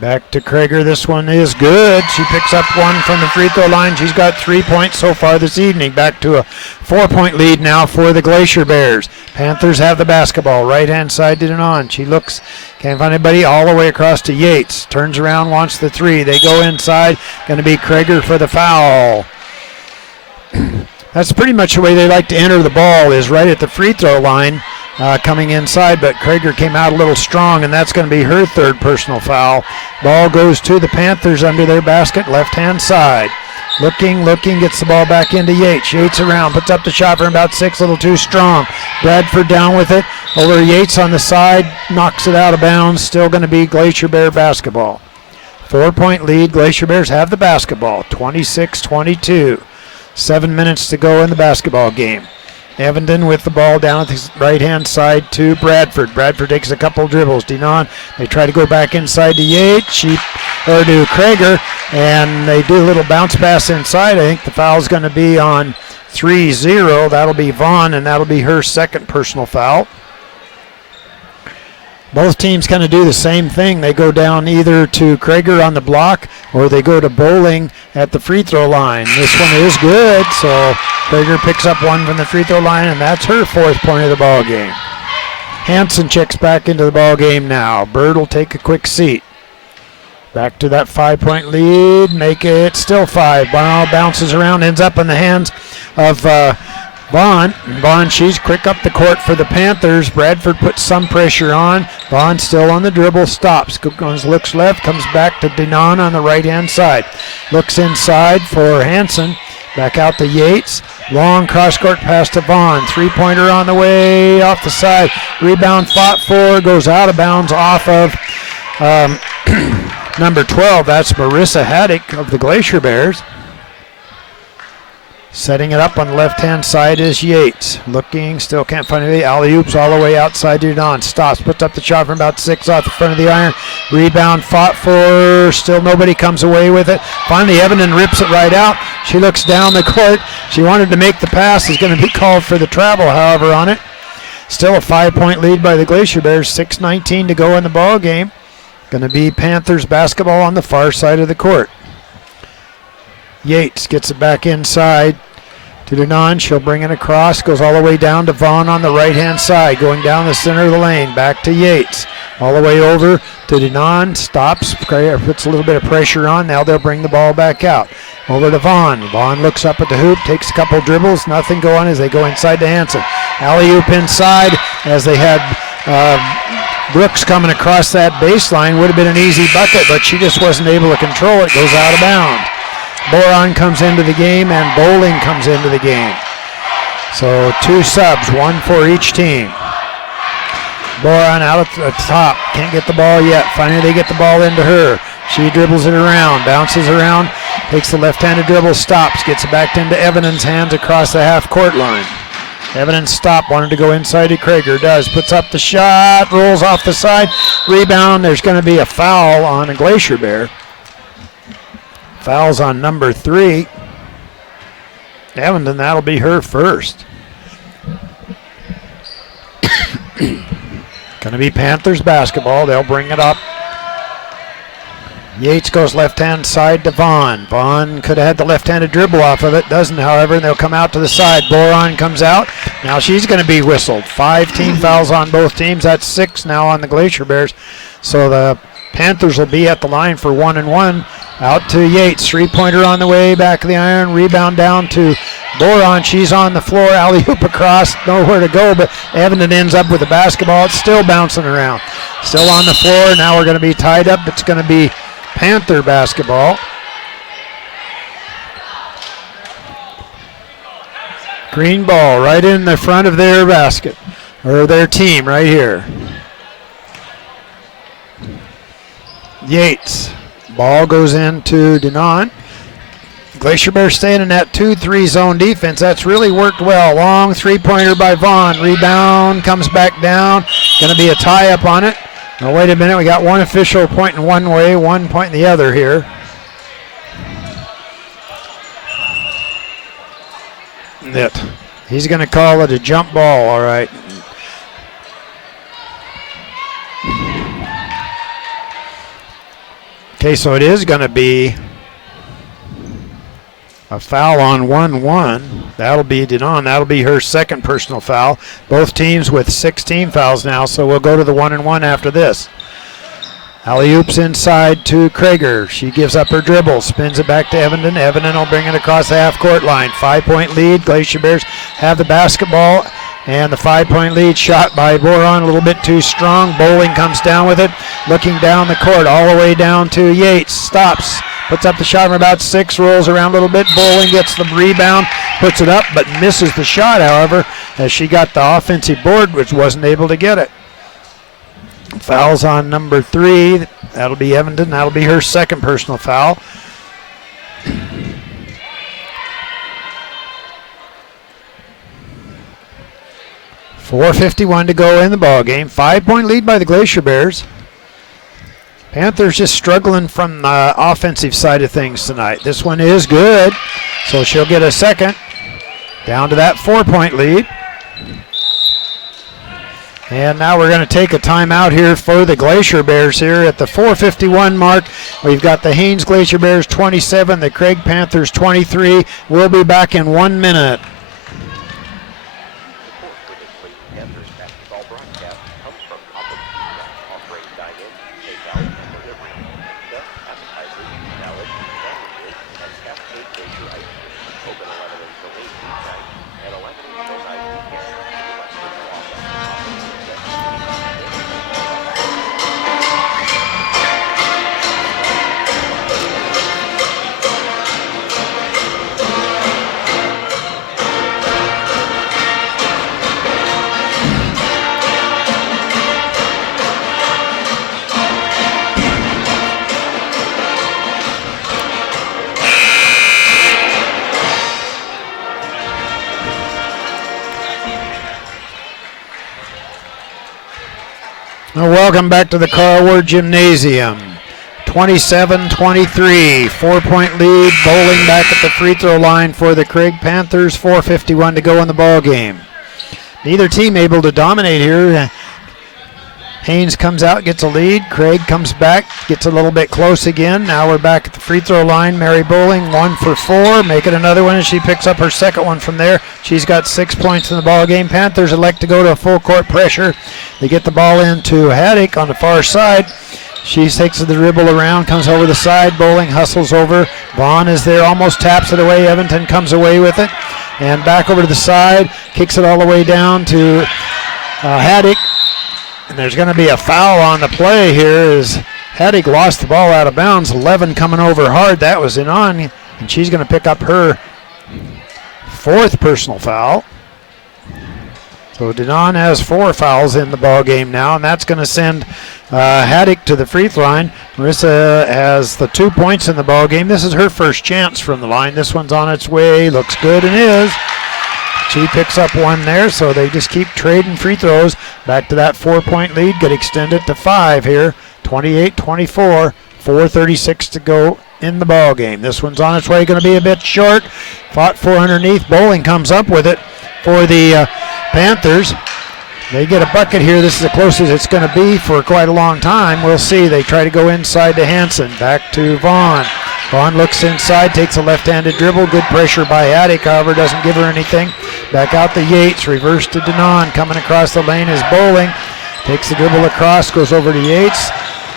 Back to Krager. This one is good. She picks up one from the free throw line. She's got 3 points so far this evening. Back to a 4-point lead now for the Glacier Bears. Panthers have the basketball. Right-hand side to Denon. She looks, can't find anybody, all the way across to Yates. Turns around, wants the three. They go inside. Going to be Krager for the foul. That's pretty much the way they like to enter the ball, is right at the free throw line. Coming inside, but Krager came out a little strong, and that's going to be her third personal foul. Ball goes to the Panthers under their basket, left-hand side. Looking, gets the ball back into Yates. Yates around, puts up the shot for about 6, a little too strong. Bradford down with it. Over Yates on the side, knocks it out of bounds. Still going to be Glacier Bear basketball. 4-point lead. Glacier Bears have the basketball, 26-22. 7 minutes to go in the basketball game. Evenden with the ball down at the right-hand side to Bradford. Bradford takes a couple dribbles. Denon, they try to go back inside to Yates, to Krager, and they do a little bounce pass inside. I think the foul's going to be on 3-0. That'll be Vaughn, and that'll be her second personal foul. Both teams kind of do the same thing. They go down either to Krager on the block or they go to Bowling at the free throw line. This one is good, so Krager picks up one from the free throw line, and that's her 4th point of the ball game. Hansen checks back into the ball game now. Bird will take a quick seat. Back to that 5-point lead. Make it still 5. Ball bounces around, ends up in the hands of Vaughn. Vaughn, she's quick up the court for the Panthers. Bradford puts some pressure on. Vaughn still on the dribble, stops. Goes, looks left, comes back to Denon on the right-hand side. Looks inside for Hansen. Back out to Yates. Long cross-court pass to Vaughn. 3-pointer on the way off the side. Rebound fought for, goes out of bounds off of number 12. That's Marissa Haddock of the Glacier Bears. Setting it up on the left-hand side is Yates. Looking, still can't find any. Alley-oops all the way outside to Denon. Stops, puts up the shot from about 6 off the front of the iron. Rebound fought for, still nobody comes away with it. Finally, Evenden rips it right out. She looks down the court. She wanted to make the pass. Is going to be called for the travel, however, on it. Still a 5-point lead by the Glacier Bears. 6:19 to go in the ball game. Going to be Panthers basketball on the far side of the court. Yates gets it back inside to Denon. She'll bring it across. Goes all the way down to Vaughn on the right-hand side. Going down the center of the lane. Back to Yates. All the way over to Denon. Stops. Puts a little bit of pressure on. Now they'll bring the ball back out. Over to Vaughn. Vaughn looks up at the hoop. Takes a couple dribbles. Nothing going as they go inside to Hansen. Alley-oop inside as they had Brooks coming across that baseline. Would have been an easy bucket, but she just wasn't able to control it. Goes out of bounds. Boron comes into the game, and Bowling comes into the game. So 2 subs, 1 for each team. Boron out at the top, can't get the ball yet. Finally they get the ball into her. She dribbles it around, bounces around, takes the left-handed dribble, stops, gets it back into Evanen's hands across the half-court line. Evenden stop, wanted to go inside to Krager, does, puts up the shot, rolls off the side, rebound. There's going to be a foul on a Glacier Bear. Foul's on number 3. Evenden, that'll be her first. Going to be Panthers basketball. They'll bring it up. Yates goes left-hand side to Vaughn. Vaughn could have had the left-handed dribble off of it. Doesn't, however, and they'll come out to the side. Boron comes out. Now she's going to be whistled. 5 team fouls on both teams. That's 6 now on the Glacier Bears. So the Panthers will be at the line for 1-1. Out to Yates. 3-pointer on the way. Back of the iron. Rebound down to Boron. She's on the floor. Alley-oop across. Nowhere to go, but Evenden ends up with the basketball. It's still bouncing around. Still on the floor. Now we're going to be tied up. It's going to be Panther basketball. Green ball right in the front of their basket, or their team right here. Yates. Ball goes into Denon. Glacier Bears staying in that 2-3 zone defense. That's really worked well. Long three-pointer by Vaughn. Rebound, comes back down. Going to be a tie-up on it. Now, wait a minute. We got one official pointing one way, one pointing the other here. He's going to call it a jump ball, all right. Okay, so it is going to be a foul on 1-1. That'll be Denon. That'll be her second personal foul. Both teams with 16 fouls now, so we'll go to the 1-1 after this. Alley-oops inside to Krager. She gives up her dribble, spins it back to Evenden. Evenden will bring it across the half-court line. 5-point lead. Glacier Bears have the basketball, and the 5-point lead shot by Boron a little bit too strong. Bowling comes down with it, looking down the court all the way down to Yates. Stops, puts up the shot from about 6, rolls around a little bit. Bowling gets the rebound, puts it up, but misses the shot, however, as she got the offensive board, which wasn't able to get it. Fouls on number 3. That'll be Evenden. That'll be her second personal foul. .451 to go in the ball game. 5-point lead by the Glacier Bears. Panthers just struggling from the offensive side of things tonight. This one is good, so she'll get a second. Down to that 4-point lead. And now we're going to take a timeout here for the Glacier Bears here at the 4:51 mark. We've got the Haines Glacier Bears 27, the Craig Panthers 23. We'll be back in 1 minute. Support for this Craig Panthers basketball broadcast comes from Papa Pizza, offering dine-in, takeout, and delivery. Pizza, appetizers, salads, sandwiches, and Cascade Glacier ice cream. Open 11 until 8 weeknights and 11 until 9 weekends. Welcome back to the Carl Ward Gymnasium. 27-23, 4-point lead. Bowling back at the free throw line for the Craig Panthers. 4:51 to go in the ball game. Neither team able to dominate here. Haines comes out, gets a lead. Craig comes back, gets a little bit close again. Now we're back at the free throw line. Mary Bowling 1 for 4, make it another one, and she picks up her second one from there. She's got 6 points in the ball game. Panthers elect to go to a full court pressure. They get the ball into Haddock on the far side. She takes the dribble around, comes over the side. Bowling hustles over. Vaughn is there, almost taps it away. Evenden comes away with it. And back over to the side, kicks it all the way down to Haddock. And there's going to be a foul on the play here as Haddock lost the ball out of bounds. 11 coming over hard. That was in on, and she's going to pick up her 4th personal foul. So Denon has 4 fouls in the ball game now, and that's going to send Haddock to the free throw line. Marissa has the 2 points in the ball game. This is her first chance from the line. This one's on its way. Looks good and is. She picks up one there, so they just keep trading free throws. Back to that 4-point lead. Get extended to 5 here. 28-24. 4:36 to go in the ball game. This one's on its way. Going to be a bit short. Fought for underneath. Bowling comes up with it for the Panthers. They get a bucket here. This is the closest it's going to be for quite a long time. We'll see. They try to go inside to Hansen. Back to Vaughn. Vaughn looks inside, takes a left-handed dribble. Good pressure by Haddock, however, doesn't give her anything. Back out to Yates. Reverse to Denon. Coming across the lane is Bowling. Takes the dribble across, goes over to Yates.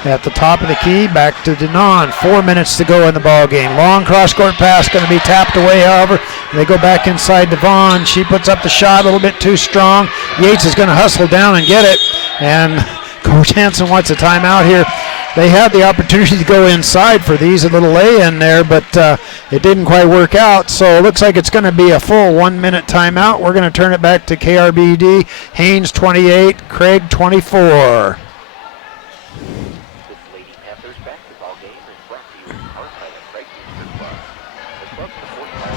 At the top of the key, back to Denon. 4 minutes to go in the ball game. Long cross-court pass, going to be tapped away, however. They go back inside to Vaughn. She puts up the shot a little bit too strong. Yates is going to hustle down and get it. And Coach Hansen wants a timeout here. they had the opportunity to go inside for these, a little lay-in there, but it didn't quite work out. So it looks like it's going to be a full 1 minute timeout. We're going to turn it back to KRBD. Haines 28, Craig 24. This Lady Panthers basketball game is brought to you in part by the Craig Booster Club. The club supports all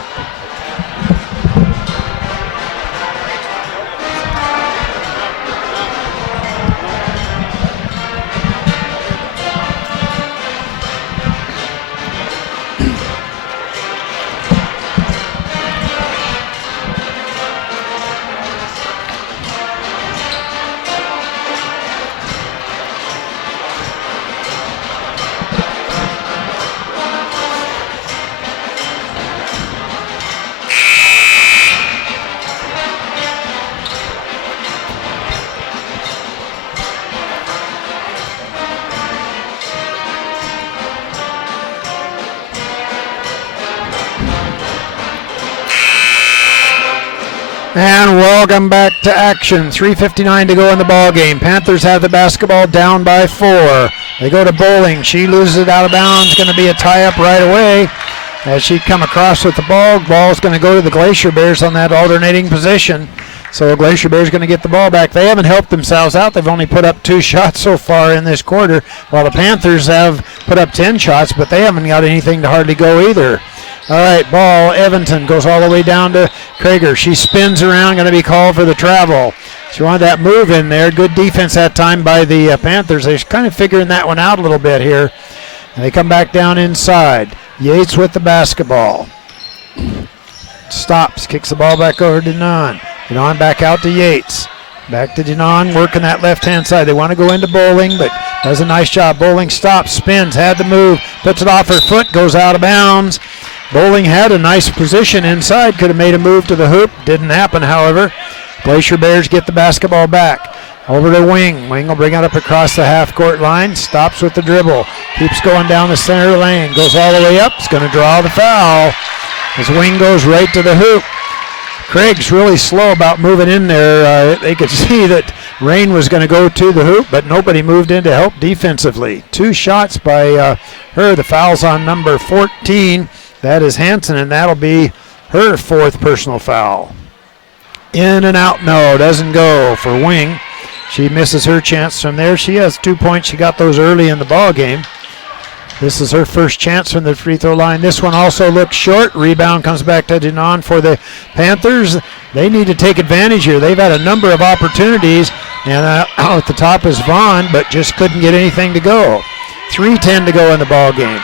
And welcome back to action. 3:59 to go in the ball game. Panthers have the basketball down by 4. They go to Bowling. She loses it out of bounds. Going to be a tie-up right away as she come across with the ball. Ball's going to go to the Glacier Bears on that alternating position. So Glacier Bears going to get the ball back. They haven't helped themselves out. They've only put up 2 shots so far in this quarter, while the Panthers have put up 10 shots, but they haven't got anything to hardly go either. All right, ball, Evanton goes all the way down to Krager. She spins around, going to be called for the travel. She wanted that move in there. Good defense that time by the Panthers. They're kind of figuring that one out a little bit here. And they come back down inside. Yates with the basketball. Stops, kicks the ball back over to Denon. Denon back out to Yates. Back to Denon, working that left-hand side. They want to go into Bowling, but does a nice job. Bowling stops, spins, had the move, puts it off her foot, goes out of bounds. Bowling had a nice position inside, could have made a move to the hoop. Didn't happen, however. Glacier Bears get the basketball back. Over to Wing. Wing will bring it up across the half-court line. Stops with the dribble. Keeps going down the center lane. Goes all the way up. It's going to draw the foul as Wing goes right to the hoop. Craig's really slow about moving in there. They could see that Rain was going to go to the hoop, but nobody moved in to help defensively. 2 shots by her. The foul's on number 14. That is Hansen, and that'll be her 4th personal foul. In and out, no, doesn't go for Wing. She misses her chance from there. She has 2 points. She got those early in the ball game. This is her first chance from the free throw line. This one also looks short. Rebound comes back to Denon for the Panthers. They need to take advantage here. They've had a number of opportunities, and out at the top is Vaughn, but just couldn't get anything to go. 3:10 to go in the ball game.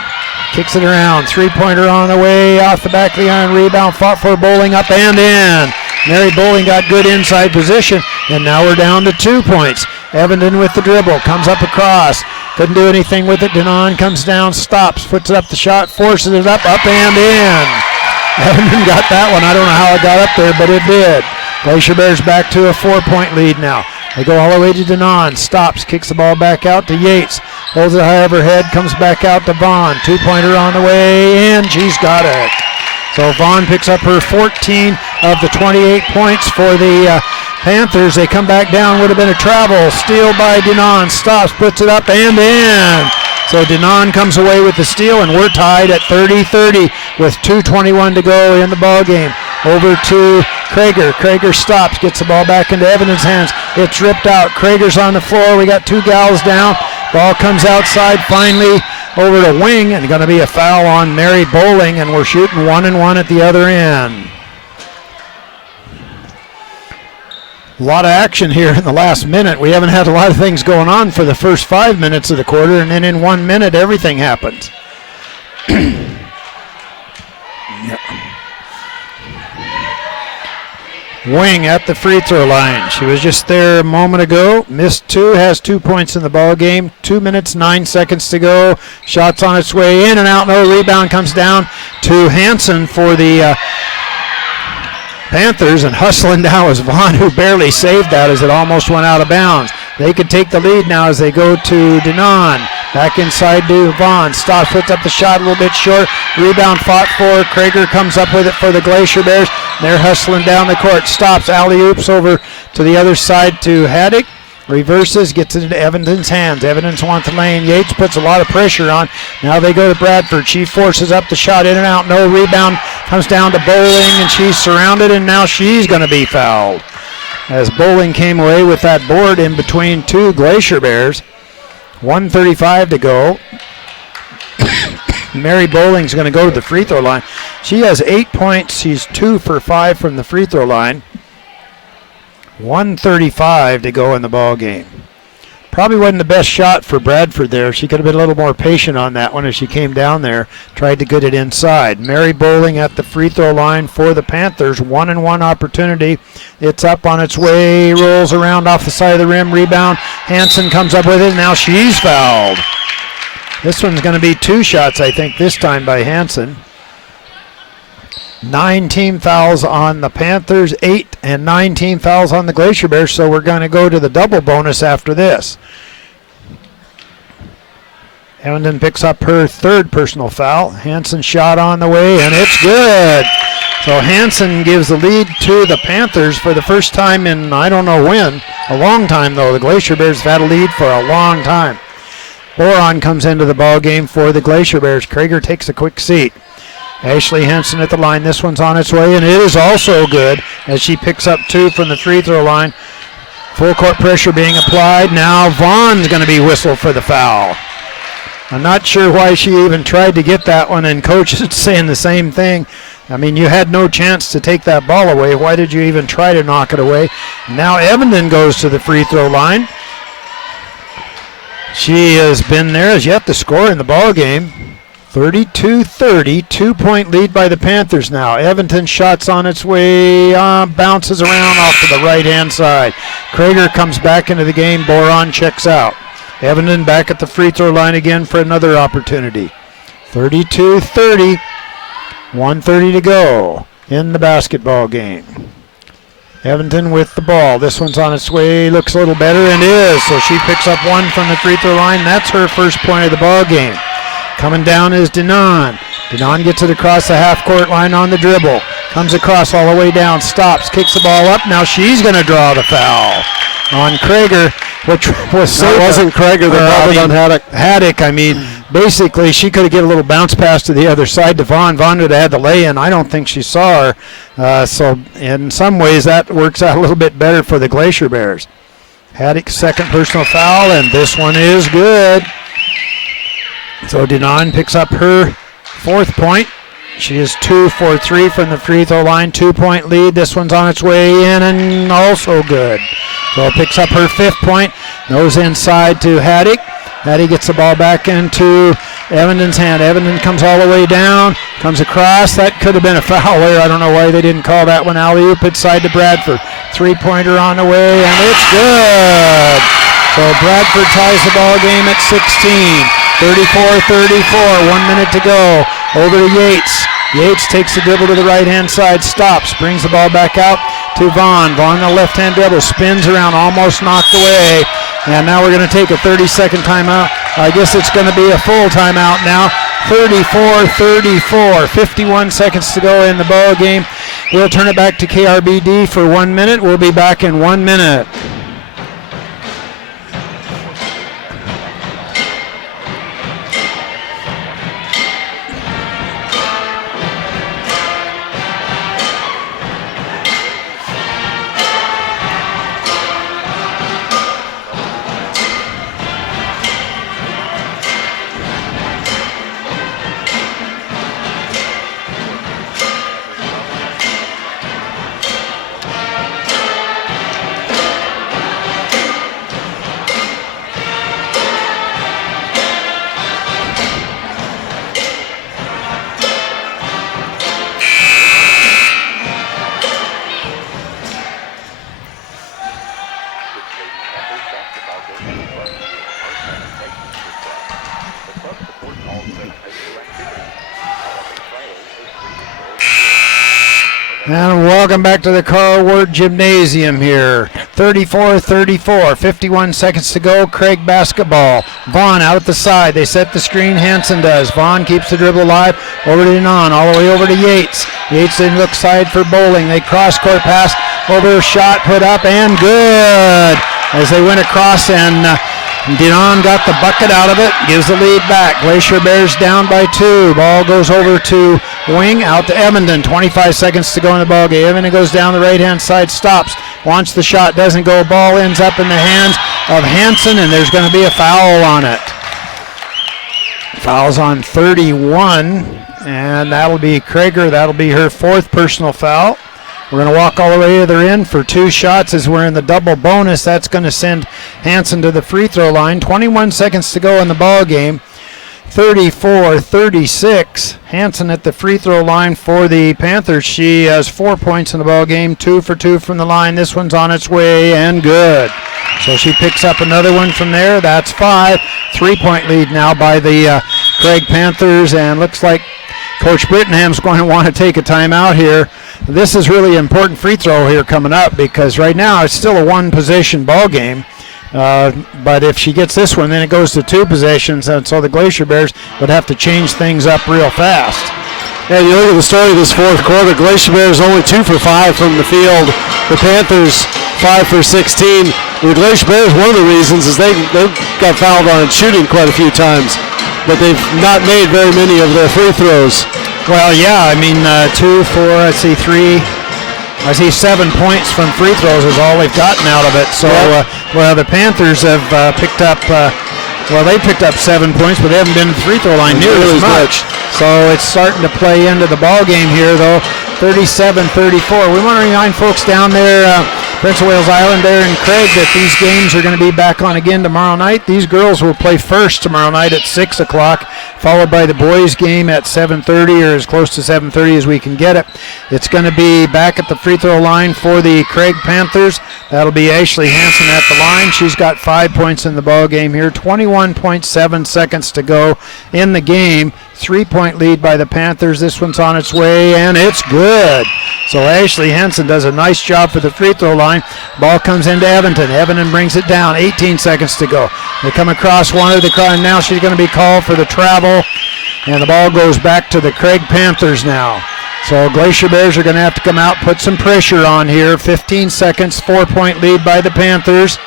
Kicks it around. 3-pointer on the way. Off the back of the iron. Rebound fought for Bowling. Up and in. Mary Bowling got good inside position. And now we're down to 2 points. Evanston with the dribble. Comes up across. Couldn't do anything with it. Denon comes down. Stops. Puts up the shot. Forces it up. Up and in. Evanston got that one. I don't know how it got up there, but it did. Glacier Bears back to a 4-point lead now. They go all the way to Denon. Stops. Kicks the ball back out to Yates. Holds it high overhead. Comes back out to Vaughn. 2-pointer on the way, and she's got it. So Vaughn picks up her 14 of the 28 points for the Panthers. They come back down. Would have been a travel. Steal by Denon. Stops. Puts it up and in. So Denon comes away with the steal, and we're tied at 30-30 with 2:21 to go in the ball game. Over to Krager. Krager stops, gets the ball back into Evans's hands. It's ripped out. Krager's on the floor. We got 2 gals down. Ball comes outside finally over to Wing, and going to be a foul on Mary Bowling, and we're shooting 1-1 at the other end. A lot of action here in the last minute. We haven't had a lot of things going on for the first 5 minutes of the quarter, and then in 1 minute everything happens. Wing at the free throw line. She was just there a moment ago. Missed 2, has 2 points in the ball game. 2 minutes, 9 seconds to go. Shots on its way in and out. No rebound comes down to Hansen for the Panthers, and hustling down was Vaughn, who barely saved that as it almost went out of bounds. They could take the lead now as they go to Denon. Back inside to Vaughn. Stops, puts up the shot a little bit short. Rebound fought for. Krager comes up with it for the Glacier Bears. They're hustling down the court. Stops, alley-oops over to the other side to Haddock. reverses, gets it into Evanston's hands. Evans wants the lane. Yates puts a lot of pressure on. Now they go to Bradford. She forces up the shot, in and out, no rebound. Comes down to Bowling, and she's surrounded, and now she's going to be fouled. As Bowling came away with that board in between two Glacier Bears. 1:35 to go. Mary Bowling's going to go to the free throw line. She has 8 points. She's 2 for 5 from the free throw line. 1:35 to go in the ball game. Probably wasn't the best shot for Bradford there. She could have been a little more patient on that one as she came down there, tried to get it inside. Mary Bowling at the free throw line for the Panthers. 1-and-1 opportunity. It's up on its way, rolls around off the side of the rim, rebound. Hansen comes up with it. Now she's fouled. This one's going to be 2 shots, I think, this time by Hansen. 9 team fouls on the Panthers, 8 and 9 team fouls on the Glacier Bears, so we're going to go to the double bonus after this. Hamilton picks up her 3rd personal foul. Hansen shot on the way, and it's good. So Hansen gives the lead to the Panthers for the first time in I don't know when. A long time, though. The Glacier Bears have had a lead for a long time. Boron comes into the ball game for the Glacier Bears. Krager takes a quick seat. Ashley Henson at the line. This one's on its way, and it is also good as she picks up 2 from the free throw line. Full court pressure being applied. Now Vaughn's going to be whistled for the foul. I'm not sure why she even tried to get that one, and coach is saying the same thing. I mean, you had no chance to take that ball away. Why did you even try to knock it away? Now Evenden goes to the free throw line. She has been there as yet to score in the ball game. 32-30, 2-point lead by the Panthers now. Evanton shots on its way, bounces around off to the right-hand side. Krager comes back into the game. Boron checks out. Evanton back at the free throw line again for another opportunity. 32-30, 1:30 to go in the basketball game. Evanton with the ball. This one's on its way. Looks a little better and is. So she picks up 1 from the free throw line. That's her first point of the ball game. Coming down is Denon. Denon gets it across the half-court line on the dribble. Comes across all the way down. Stops. Kicks the ball up. Now she's going to draw the foul on Krager, which was That wasn't Krager that called it on Haddock. Haddock, I mean, basically she could have get a little bounce pass to the other side to Vaughn. Vaughn would have had the lay-in. I don't think she saw her. So in some ways that works out a little bit better for the Glacier Bears. Haddock's second personal foul, and this one is good. So Denon picks up her 4th point. She is 2 for 3 from the free throw line. 2-point lead. This one's on its way in and also good. So picks up her 5th point. Goes inside to Haddock. Haddock gets the ball back into Evanden's hand. Evanden comes all the way down. Comes across. That could have been a foul there. I don't know why they didn't call that one. Alley-oop inside to Bradford. 3-pointer on the way, and it's good. So Bradford ties the ball game at 16. 34-34, 1 minute to go. Over to Yates. Yates takes the dribble to the right-hand side, stops, brings the ball back out to Vaughn. Vaughn, the left-hand dribble, spins around, almost knocked away. And now we're going to take a 30-second timeout. I guess it's going to be a full timeout now. 34-34, 51 seconds to go in the ball game. We'll turn it back to KRBD for 1 minute. We'll be back in 1 minute. And welcome back to the Carl Ward Gymnasium here. 34-34, 51 seconds to go. Craig basketball. Vaughn out at the side. They set the screen. Hansen does. Vaughn keeps the dribble alive. Over to Denon. All the way over to Yates. Yates then looks side for Bowling. They cross-court pass. Over, shot put up and good. as they went across, and Denon got the bucket out of it, gives the lead back. Glacier Bears down by 2. Ball goes over to wing, out to Evenden. 25 seconds to go in the ball game. Evenden goes down the right-hand side, stops, wants the shot, doesn't go. Ball ends up in the hands of Hansen, and there's going to be a foul on it. Foul's on 31, and that'll be Krager. That'll be her 4th personal foul. We're going to walk all the way to the end for 2 shots as we're in the double bonus. That's going to send Hansen to the free throw line. 21 seconds to go in the ball game. 34-36. Hansen at the free throw line for the Panthers. She has 4 points in the ball game, 2 for 2 from the line. This one's on its way and good. So she picks up another one from there. That's 5. 3-point lead now by the Craig Panthers, and looks like Coach Brittenham's going to want to take a timeout here. This is really important free throw here coming up, because right now it's still a 1-possession ball game. But if she gets this one, then it goes to 2 possessions, and so the Glacier Bears would have to change things up real fast. And you look at the story of this 4th quarter, Glacier Bears only 2 for 5 from the field. The Panthers 5 for 16. The Glacier Bears, one of the reasons is they got fouled on shooting quite a few times, but they've not made very many of their free throws. Well, yeah, I mean, 2, 4, I see 3. I see 7 points from free throws is all they've gotten out of it. So, well, the Panthers have picked up, they picked up 7 points, but they haven't been to the free throw line nearly as much. So it's starting to play into the ball game here, though. 37-34. We want to remind folks down there, Prince of Wales Island there in Craig, that these games are going to be back on again tomorrow night. These girls will play first tomorrow night at 6 o'clock, followed by the boys game at 7:30, or as close to 7:30 as we can get it. It's going to be back at the free throw line for the Craig Panthers. That'll be Ashley Hansen at the line. She's got 5 points in the ball game here. 21.7 seconds to go in the game. 3-point lead by the Panthers. This one's on its way, and it's good. So Ashley Henson does a nice job for the free throw line. Ball comes into Evenden. Evenden brings it down. 18 seconds to go. They come across one of the crowd, and now she's going to be called for the travel, and the ball goes back to the Craig Panthers now. So Glacier Bears are going to have to come out, put some pressure on here. 15 seconds, 4-point lead by the Panthers.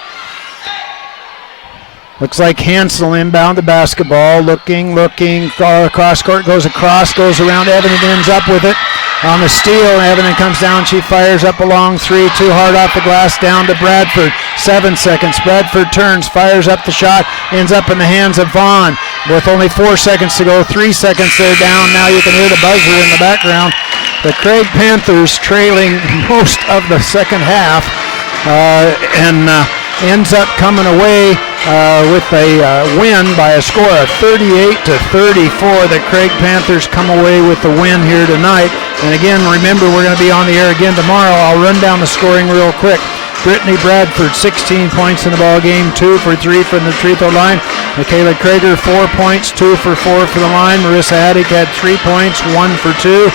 Looks like Hansel inbound the basketball, looking, cross court, goes across, goes around, Evenden ends up with it on the steal, and Evenden comes down, she fires up a long 3, too hard off the glass, down to Bradford, 7 seconds, Bradford turns, fires up the shot, ends up in the hands of Vaughn, with only 4 seconds to go, 3 seconds they're down, now you can hear the buzzer in the background. The Craig Panthers trailing most of the second half, and ends up coming away with a win by a score of 38-34. The Craig Panthers come away with the win here tonight. And again, remember, we're going to be on the air again tomorrow. I'll run down the scoring real quick. Brittany Bradford, 16 points in the ball game, 2 for 3 from the free throw line. Michaela Krager, 4 points, 2 for 4 from the line. Marissa Haddock had 3 points, 1 for 2.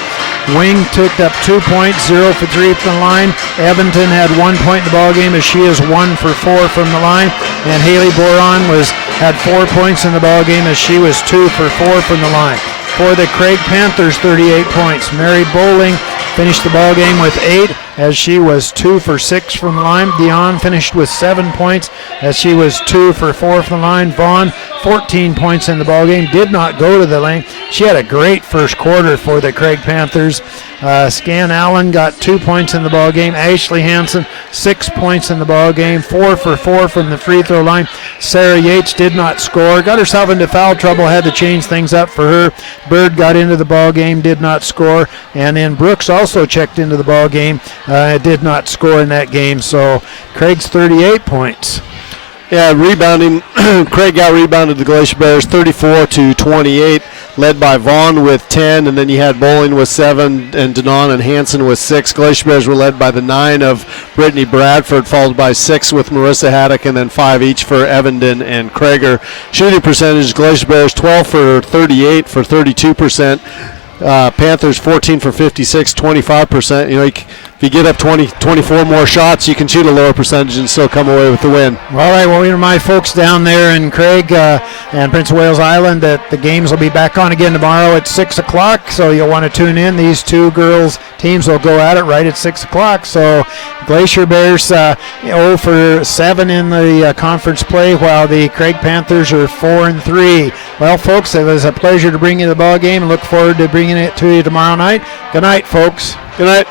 Wing took up 2 points, 0 for 3 from the line. Evenden had 1 point in the ball game as she is 1 for 4 from the line. And Haley Boron had 4 points in the ball game as she was 2 for 4 from the line. For the Craig Panthers, 38 points. Mary Bowling finished the ball game with 8 as she was 2 for 6 from the line. Dion finished with 7 points as she was 2 for 4 from the line. Vaughn, 14 points in the ball game, did not go to the lane. She had a great first quarter for the Craig Panthers. Scan Allen got 2 points in the ball game. Ashley Hansen, 6 points in the ball game, 4 for 4 from the free throw line. Sarah Yates did not score, got herself into foul trouble, had to change things up for her. Bird got into the ball game, did not score, and then Brooks also checked into the ball game, did not score in that game. So Craig's 38 points. Yeah, rebounding. Craig got rebounded the Glacier Bears 34-28, led by Vaughn with 10, and then you had Bowling with 7, and Denon and Hansen with 6. Glacier Bears were led by the 9 of Brittany Bradford, followed by 6 with Marissa Haddock, and then 5 each for Evenden and Krager. Shooting percentage, Glacier Bears 12 for 38 for 32%. Panthers 14 for 56, 25%. You know, if you get up 24 more shots, you can shoot a lower percentage and still come away with the win. All right, well, we remind folks down there in Craig and Prince of Wales Island that the games will be back on again tomorrow at 6 o'clock, so you'll want to tune in. These two girls' teams will go at it right at 6 o'clock. So Glacier Bears 0 for 7 in the conference play, while the Craig Panthers are 4 and 3. Well, folks, it was a pleasure to bring you the ball game and look forward to bringing it to you tomorrow night. Good night, folks. Good night.